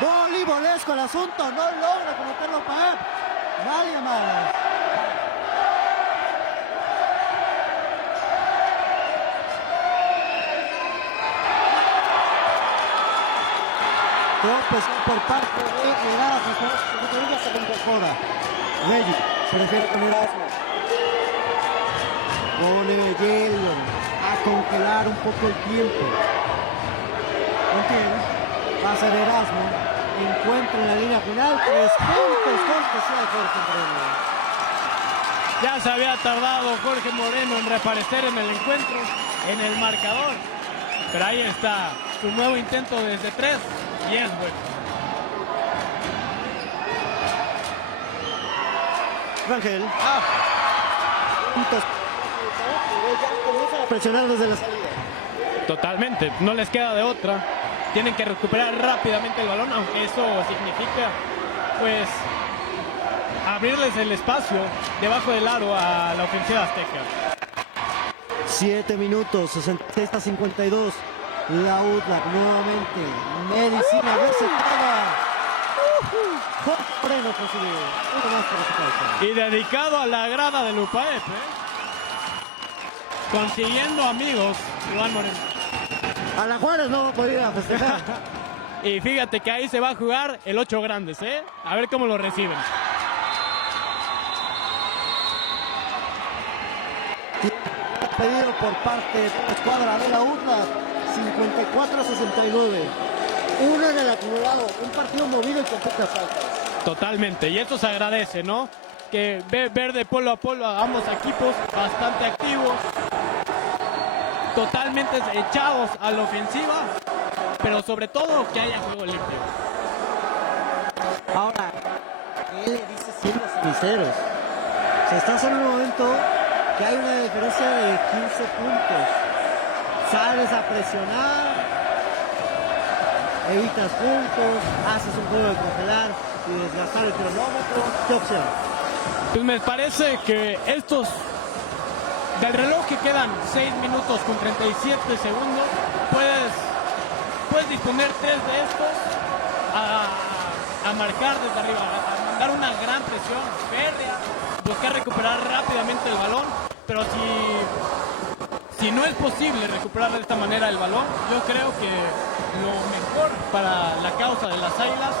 Voleibolesco el asunto, no logra conectarlo para él. Vale, más. Tropezó por parte de Erasmo, pero se incorpora. Reggie prefiere con Erasmo. Pone hielo a congelar un poco el tiempo. Montiel pasa de Erasmo, encuentra en la línea final 3 puntos, cortesía de Jorge Moreno. Ya se había tardado Jorge Moreno en reaparecer en el encuentro, en el marcador. Pero ahí está su nuevo intento desde 3 y es bueno. Rangel. Puntos. Ya comienzan a presionar desde la salida. Totalmente, no les queda de otra. Tienen que recuperar rápidamente el balón, aunque eso significa, pues, abrirles el espacio debajo del aro a la ofensiva azteca. 7 minutos, 66-52. La UTLAC nuevamente. Medicina recetada. Jorge Moreno consigue uno más para su causa. Y dedicado a la grada del UPAEP, consiguiendo amigos, Iván Moreno. A la Juárez no podría festejar. Y fíjate que ahí se va a jugar el 8 grandes, a ver cómo lo reciben. Pedido por parte de la escuadra de la UTLAC. 54-69. Uno en el acumulado. Un partido movido y con pocas faltas. Totalmente. Y esto se agradece, ¿no? Que ver de polo a polo a ambos equipos bastante activos. Totalmente echados a la ofensiva. Pero sobre todo que haya juego limpio. Ahora, ¿qué le dice siendo sinceros? Se está haciendo un momento que hay una diferencia de 15 puntos. Sales a presionar, evitas puntos, haces un juego de congelar y desgastar el cronómetro. ¿Qué opción? Pues me parece que estos, del reloj que quedan 6 minutos con 37 segundos, puedes disponer 3 de estos a marcar desde arriba, a mandar una gran presión férrea, buscar recuperar rápidamente el balón, pero si no es posible recuperar de esta manera el balón, yo creo que lo mejor para la causa de las Águilas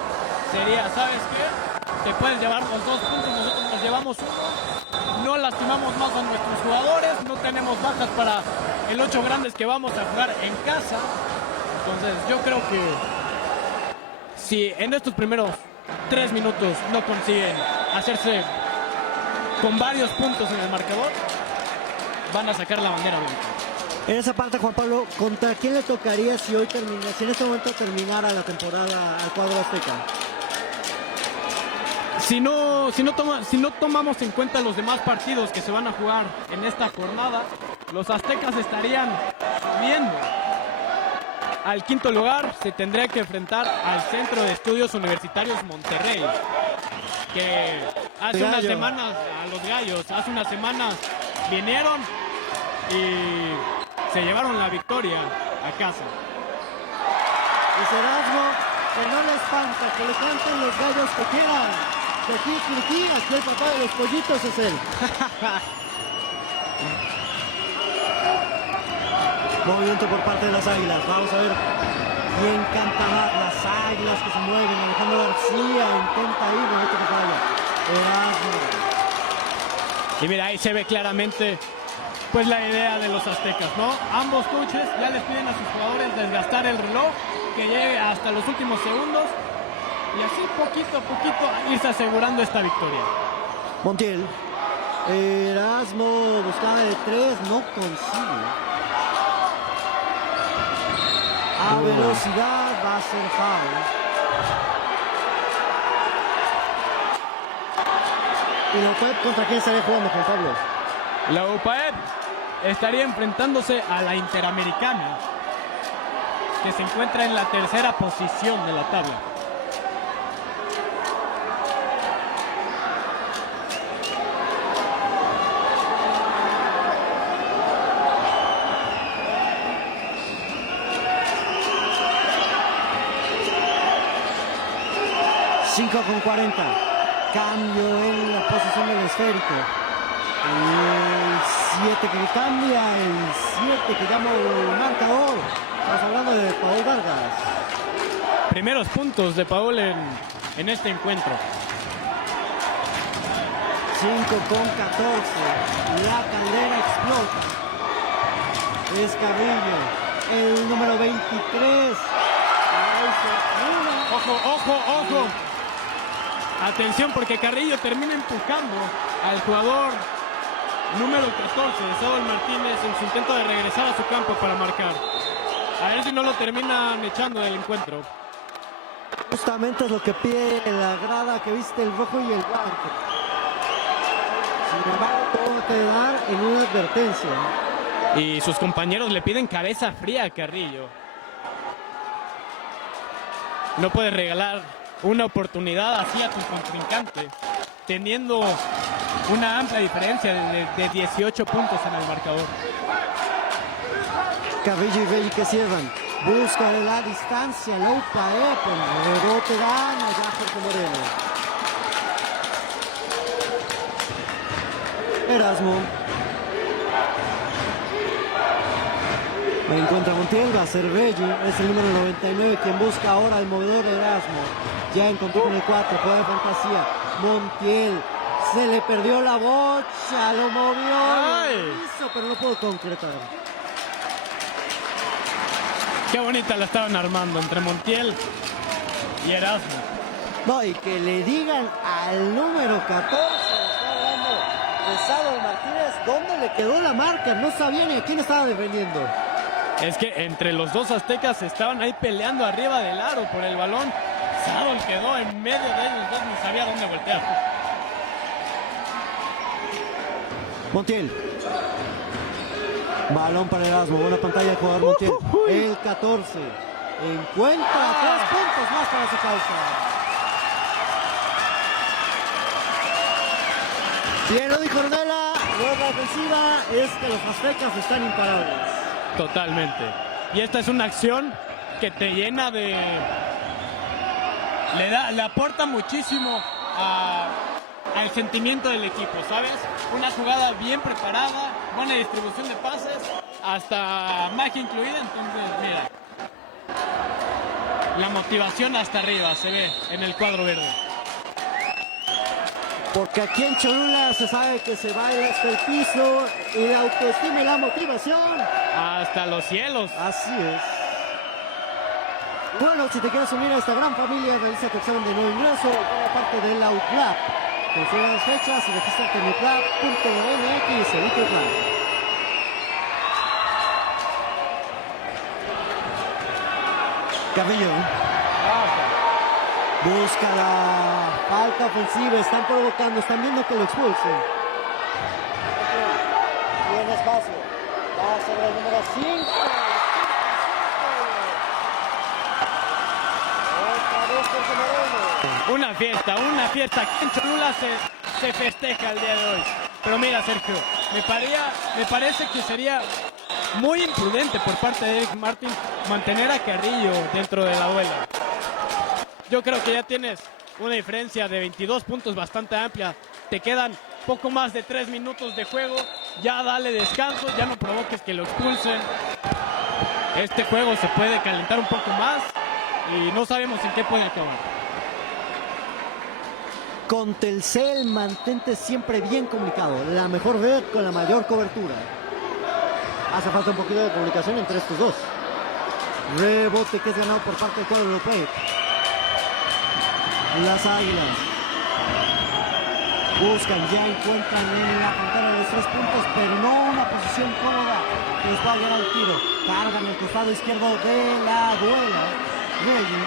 sería, ¿sabes qué? Te puedes llevar los 2 puntos, nosotros nos llevamos 1, no lastimamos más a nuestros jugadores, no tenemos bajas para el 8 grandes que vamos a jugar en casa. Entonces yo creo que si en estos primeros 3 minutos no consiguen hacerse con varios puntos en el marcador, van a sacar la bandera blanca. En esa parte, Juan Pablo, ¿contra quién le tocaría si en este momento terminara la temporada al cuadro azteca? Si no tomamos en cuenta los demás partidos que se van a jugar en esta jornada, los aztecas estarían viendo al 5º lugar. Se tendría que enfrentar al Centro de Estudios Universitarios Monterrey, que hace unas semanas, a los Gallos, hace unas semanas vinieron y se llevaron la victoria a casa. Y Erasmo, que no le espanta, que le canten los gallos que quieran. De aquí el papá de los pollitos es él. Movimiento por parte de las Águilas. Vamos a ver quién canta más. Las Águilas que se mueven. Alejandro García intenta ir, no que falla. Erasmo. Y mira, ahí se ve claramente pues la idea de los aztecas, ¿no? Ambos coaches ya les piden a sus jugadores desgastar el reloj, que llegue hasta los últimos segundos y así poquito a poquito irse asegurando esta victoria. Montiel. Erasmo buscaba de 3, no consigue. A velocidad va a ser foul. ¿Y la UPAEP contra quién estaría jugando, Juan Pablo? La UPAEP estaría enfrentándose a la Interamericana, que se encuentra en la tercera posición de la tabla. con 40. Cambio en la posición del esférico. El 7 que cambia, el 7 que llama el marcador. Estamos hablando de Paul Vargas. Primeros puntos de Paul en este encuentro. 5 con 14. La caldera explota. Es Carrillo. El número 23. Ojo, ojo, ojo. Atención, porque Carrillo termina empujando al jugador número 14, Saúl Martínez, en su intento de regresar a su campo para marcar. A ver si no lo terminan echando del encuentro. Justamente es lo que pide la grada, que viste el rojo y el blanco. Sin embargo, todo va a quedar en una advertencia. Y sus compañeros le piden cabeza fría a Carrillo. No puedes regalar una oportunidad así a tu contrincante, teniendo una amplia diferencia de 18 puntos en el marcador. Carrillo y Belli que cierran. Busca de la distancia, la UPAEP, el rebote gana ya Jorge Moreno. Erasmo. Me encuentra Montiel, va a ser Belli, es el número 99 quien busca ahora el movedor de Erasmo. Ya encontró con el 4, juega de fantasía. Montiel, se le perdió la bocha, lo movió, lo hizo, pero no pudo concretar. Qué bonita la estaban armando entre Montiel y Erasmo. No, y que le digan al número 14, está hablando de Saúl Martínez, ¿dónde le quedó la marca? No sabía ni a quién estaba defendiendo. Es que entre los dos aztecas estaban ahí peleando arriba del aro por el balón. Saúl quedó en medio de ellos dos, no sabía dónde voltear. Montiel. Balón para Erasmo, buena pantalla del jugador Montiel. El 14 encuentra 3 puntos más para su causa. Bien lo dijo Ornella, nueva ofensiva, es que los aztecas están imparables. Totalmente. Y esta es una acción que te llena de... Le aporta muchísimo al sentimiento del equipo, ¿sabes? Una jugada bien preparada, buena distribución de pases, hasta magia incluida, entonces mira. La motivación hasta arriba se ve en el cuadro verde. Porque aquí en Cholula se sabe que se baila hasta el piso y la autoestima y la motivación. Hasta los cielos. Así es. Bueno, si te quieres unir a esta gran familia, realiza tu examen de nuevo ingreso, forma parte del Outclub. Consigue las fechas y regístrate en outclub.mx, el Outclub. Carrillo. Busca la falta ofensiva, están provocando, están viendo que lo expulsen. Tiene espacio, va sobre el número 5. Una fiesta. Aquí en Cholula se festeja el día de hoy. Pero mira, Sergio, me parece que sería muy imprudente por parte de Eric Martin mantener a Carrillo dentro de la duela. Yo creo que ya tienes una diferencia de 22 puntos bastante amplia. Te quedan poco más de 3 minutos de juego. Ya dale descanso, ya no provoques que lo expulsen. Este juego se puede calentar un poco más y no sabemos en qué puede acabar. Con Telcel, mantente siempre bien comunicado. La mejor red con la mayor cobertura. Hace falta un poquito de comunicación entre estos dos. Rebote que es ganado por parte del cuadro europeo. Las Águilas buscan, ya encuentran en la frontera de los 3 puntos, pero no una posición cómoda que les pueda llegar al tiro. Cargan el costado izquierdo de la duela. Reggie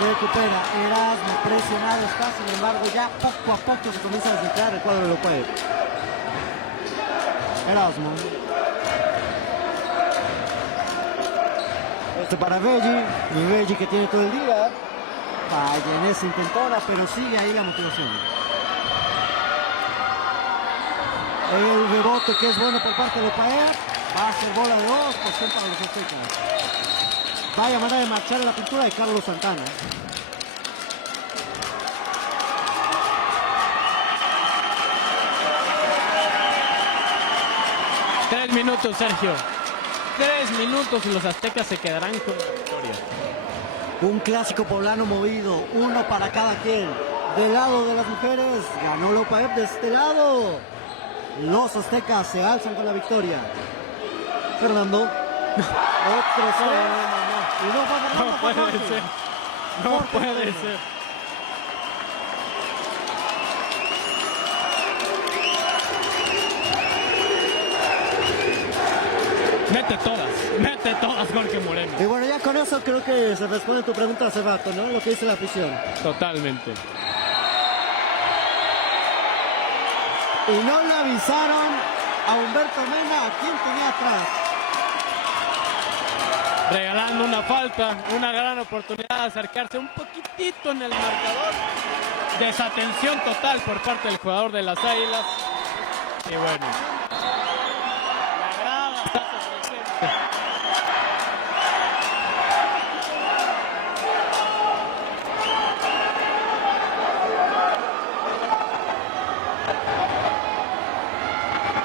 recupera. Erasmo presionado está, sin embargo ya poco a poco se comienza a descentrar el cuadro europeo. Erasmo. Esto para Reggie. Reggie que tiene todo el día. Falla en esa intentona, pero sigue ahí la motivación. El rebote que es bueno por parte de Paer. Va a ser bola de 2, posición para los aztecas. Vaya manera de marchar en la pintura de Carlos Santana. Tres minutos, Sergio. 3 minutos y los aztecas se quedarán con la victoria. Un clásico poblano movido, uno para cada quien. Del lado de las mujeres, ganó Lopaep. De este lado, los aztecas se alzan con la victoria. Fernando. Otro solo. Y no va ganando. No puede ser. No puede ser. Mete todas, Jorge Moreno. Y bueno, ya con eso creo que se responde tu pregunta hace rato, ¿no? Lo que dice la afición. Totalmente. Y no le avisaron a Humberto Mena a quien tenía atrás. Regalando una falta, una gran oportunidad de acercarse un poquitito en el marcador. Desatención total por parte del jugador de las Águilas. Y bueno. La grada está presente.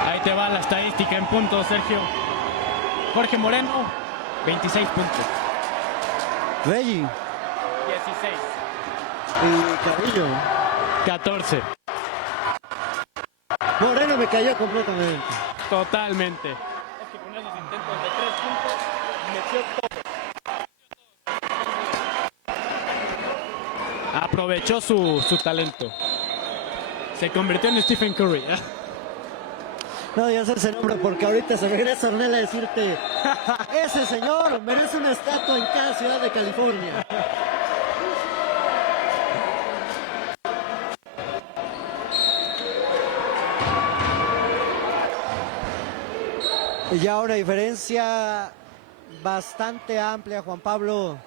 Ahí te va la estadística en puntos, Sergio. Jorge Moreno, 26 puntos. Reggie. 16. Y Carrillo. 14. Moreno me cayó completamente. Totalmente. Es que con esos intentos de 3 puntos metió todo. Aprovechó su talento. Se convirtió en Stephen Curry. No digas ese nombre porque ahorita se regresa Ornella a decirte: ese señor merece una estatua en cada ciudad de California. Y ya una diferencia bastante amplia, Juan Pablo.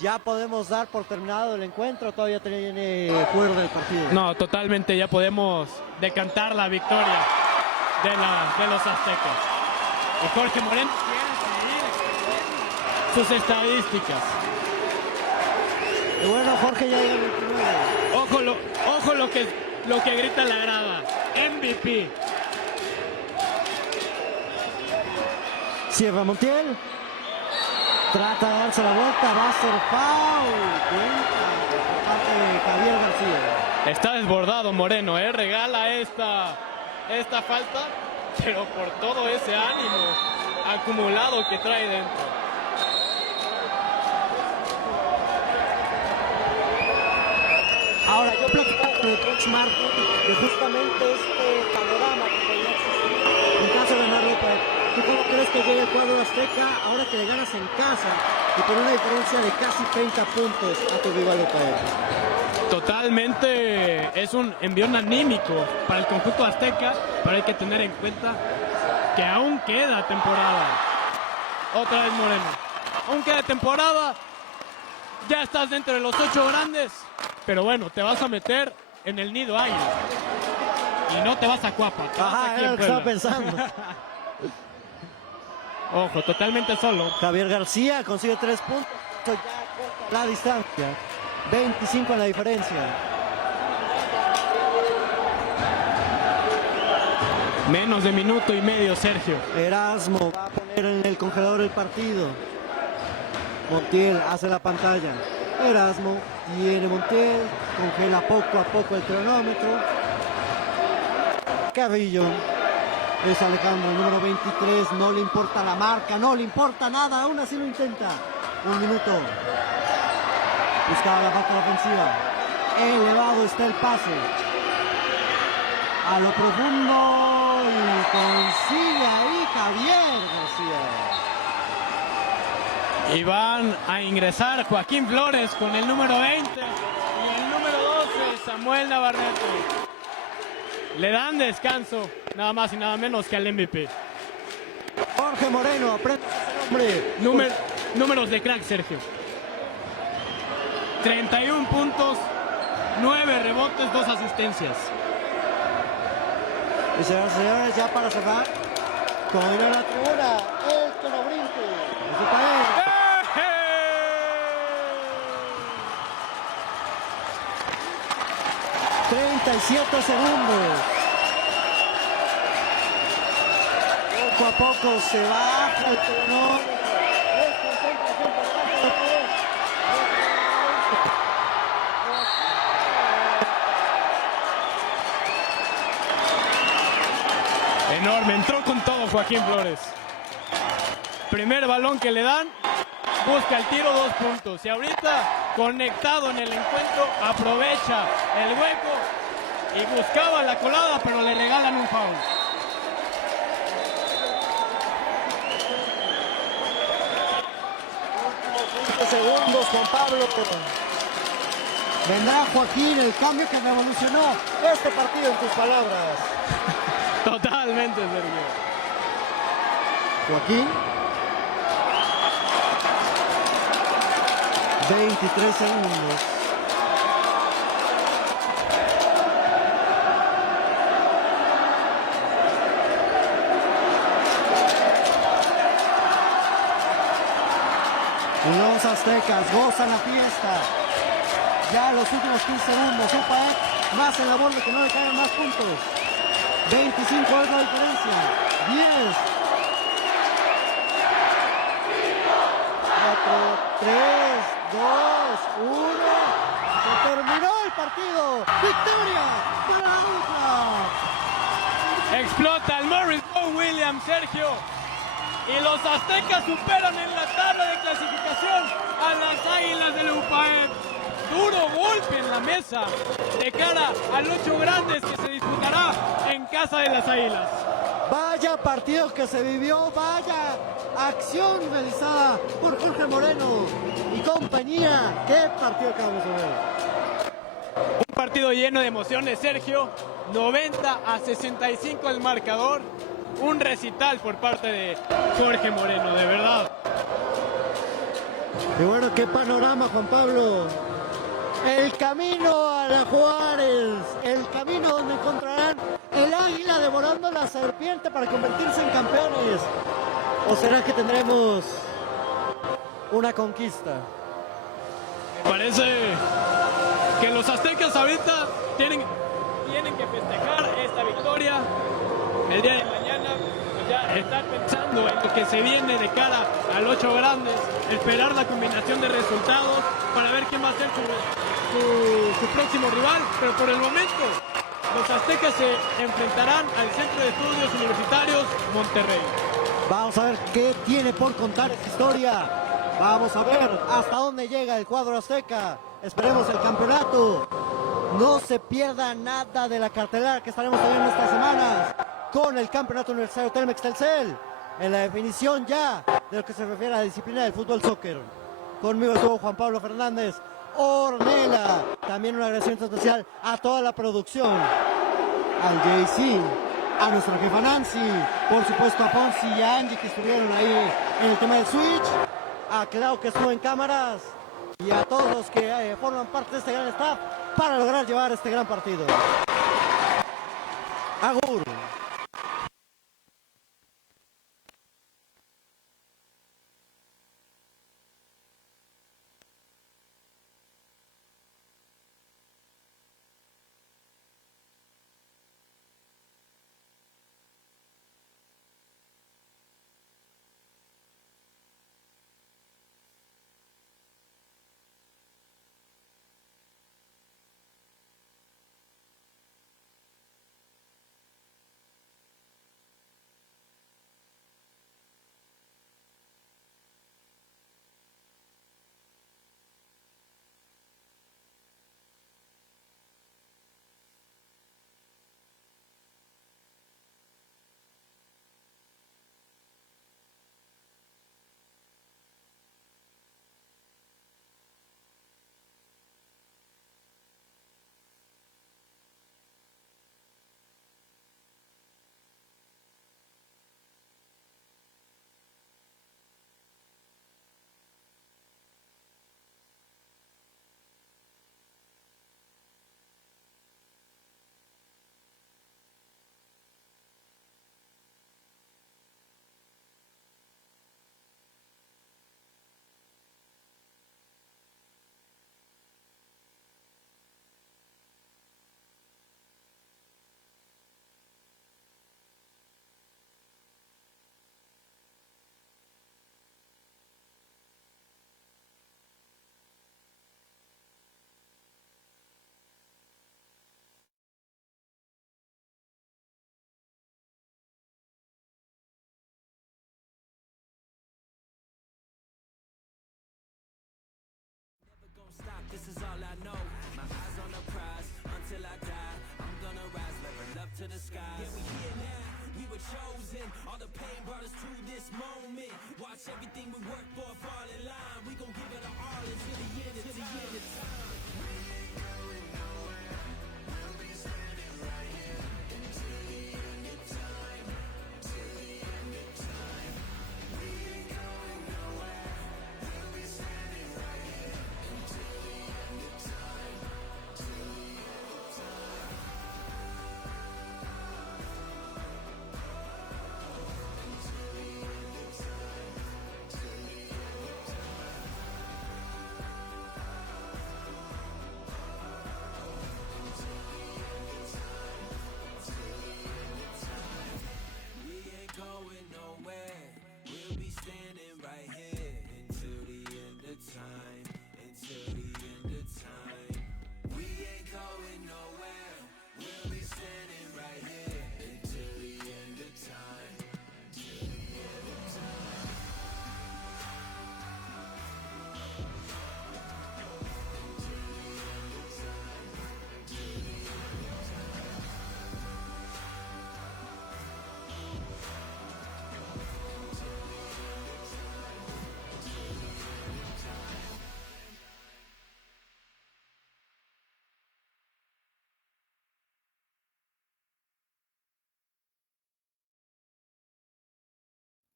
¿Ya podemos dar por terminado el encuentro? ¿Todavía tiene juego del partido? No, totalmente. Ya podemos decantar la victoria de los aztecas. Y Jorge Moreno quiere seguir sus estadísticas. Y bueno, Jorge ya llega al 29. Ojo lo que grita la grada. MVP. Cierra Montiel. Trata de darse la vuelta. Va a ser foul. Por parte de Javier García. Está desbordado Moreno, regala esta falta, pero por todo ese ánimo acumulado que trae dentro. Ahora, yo platicaba con el coach Marco de justamente este panorama que podría existir en caso de ganar Lopaep. ¿Tú cómo crees que llegue el cuadro azteca ahora que le ganas en casa y con una diferencia de casi 30 puntos a tu rival Lopaep? Totalmente, es un envión anímico para el conjunto azteca, pero hay que tener en cuenta que aún queda temporada. Otra vez Moreno. Aún queda temporada, ya estás dentro de los 8 grandes, pero bueno, te vas a meter en el nido Águila y no te vas a Cuapa. Ajá, era lo que estaba pensando. Ojo, totalmente solo. Javier García consigue 3 puntos, ya corta la distancia. 25 en la diferencia. Menos de minuto y medio, Sergio. Erasmo va a poner en el congelador el partido. Montiel hace la pantalla. Erasmo tiene Montiel. Congela poco a poco el cronómetro. Carrillo. Es Alejandro, el número 23, no le importa la marca, no le importa nada, aún así lo intenta. 1 minuto. Buscaba la falta ofensiva. Elevado está el pase. A lo profundo y consigue ahí Javier García. Y van a ingresar Joaquín Flores con el número 20 y el número 12, Samuel Navarrete. Le dan descanso, nada más y nada menos que al MVP. Jorge Moreno, aprende ese nombre. Números de crack, Sergio. 31 puntos, 9 rebotes, 2 asistencias. Y señores, ya para cerrar, con la tribuna, el que no brinque. Eso para él. 37 segundos. Poco a poco se baja el telón. Enorme, entró con todo Joaquín Flores. Primer balón que le dan, busca el tiro, 2 puntos. Y ahorita, conectado en el encuentro, aprovecha el hueco y buscaba la colada, pero le regalan un foul. Segundos, Juan Pablo. Vendrá Joaquín, el cambio que revolucionó este partido, en tus palabras. Totalmente, Sergio. Joaquín. 23 segundos. Los aztecas gozan la fiesta. Ya los últimos 15 segundos. UPAEP más en la borda, que no le caigan más puntos. 25 es la diferencia. 10. 4, 3, 2, 1. Se terminó el partido. ¡Victoria para la dupla! Explota el Morris Moe Williams, Sergio. Y los aztecas superan en la tabla de clasificación a las Águilas de la UPAEP. Duro golpe en la mesa de cara al 8 grandes que se disputará en casa de las Águilas. Vaya partido que se vivió, vaya acción realizada por Jorge Moreno y compañía. ¿Qué partido acabamos de ver? Un partido lleno de emociones, Sergio. 90-65 el marcador. Un recital por parte de Jorge Moreno, de verdad. Y bueno, qué panorama, Juan Pablo. El camino a la Juárez, el camino donde encontrarán el águila devorando la serpiente para convertirse en campeones. ¿O será que tendremos una conquista? Me parece que los aztecas ahorita tienen que festejar esta victoria. El día de mañana pues ya estar pensando en lo que se viene de cara al 8 grandes, esperar la combinación de resultados para ver quién va a ser su próximo rival, pero por el momento los aztecas se enfrentarán al Centro de Estudios Universitarios Monterrey. Vamos a ver qué tiene por contar esta historia. Vamos a ver hasta dónde llega el cuadro azteca. Esperemos el campeonato. No se pierda nada de la cartelera que estaremos teniendo estas semanas con el campeonato universitario Telmex Telcel, en la definición ya de lo que se refiere a la disciplina del fútbol soccer. Conmigo estuvo Juan Pablo Fernández Ornella. También un agradecimiento especial a toda la producción, al JC, a nuestra jefa Nancy, por supuesto a Ponzi y a Angie que estuvieron ahí en el tema del Switch, a Clau que estuvo en cámaras y a todos los que forman parte de este gran staff para lograr llevar este gran partido. Agur. all I know. My eyes on the prize until I die. I'm gonna rise, level up to the skies. Yeah, we here now, we were chosen. All the pain brought us to this moment. Watch everything we work for fall in line. We gon' give it our all until the end of time.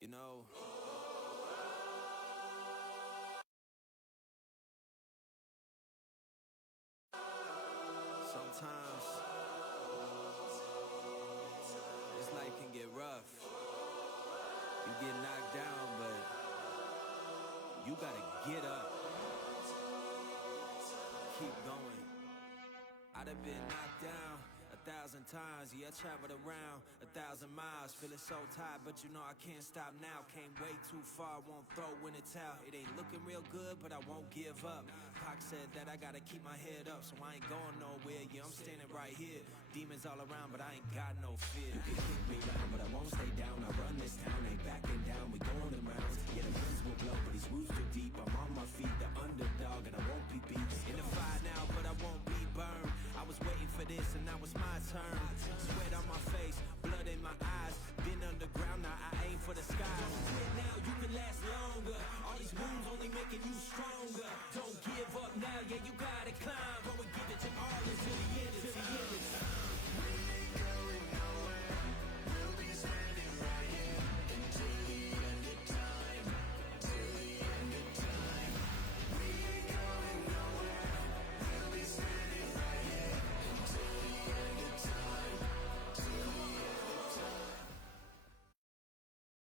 You know, sometimes this life can get rough. You get knocked down, but you gotta get up. Keep going. I'd have been knocked down 1,000 times, yeah, I traveled around 1,000 miles, feeling so tired, but you know I can't stop now. Came way too far, won't throw in the towel. It ain't looking real good, but I won't give up. Pac said that I gotta keep my head up, so I ain't going nowhere. Yeah, I'm standing right here. Demons all around, but I ain't got no fear. You can kick me down, but I won't stay down. I run this town, ain't backing down.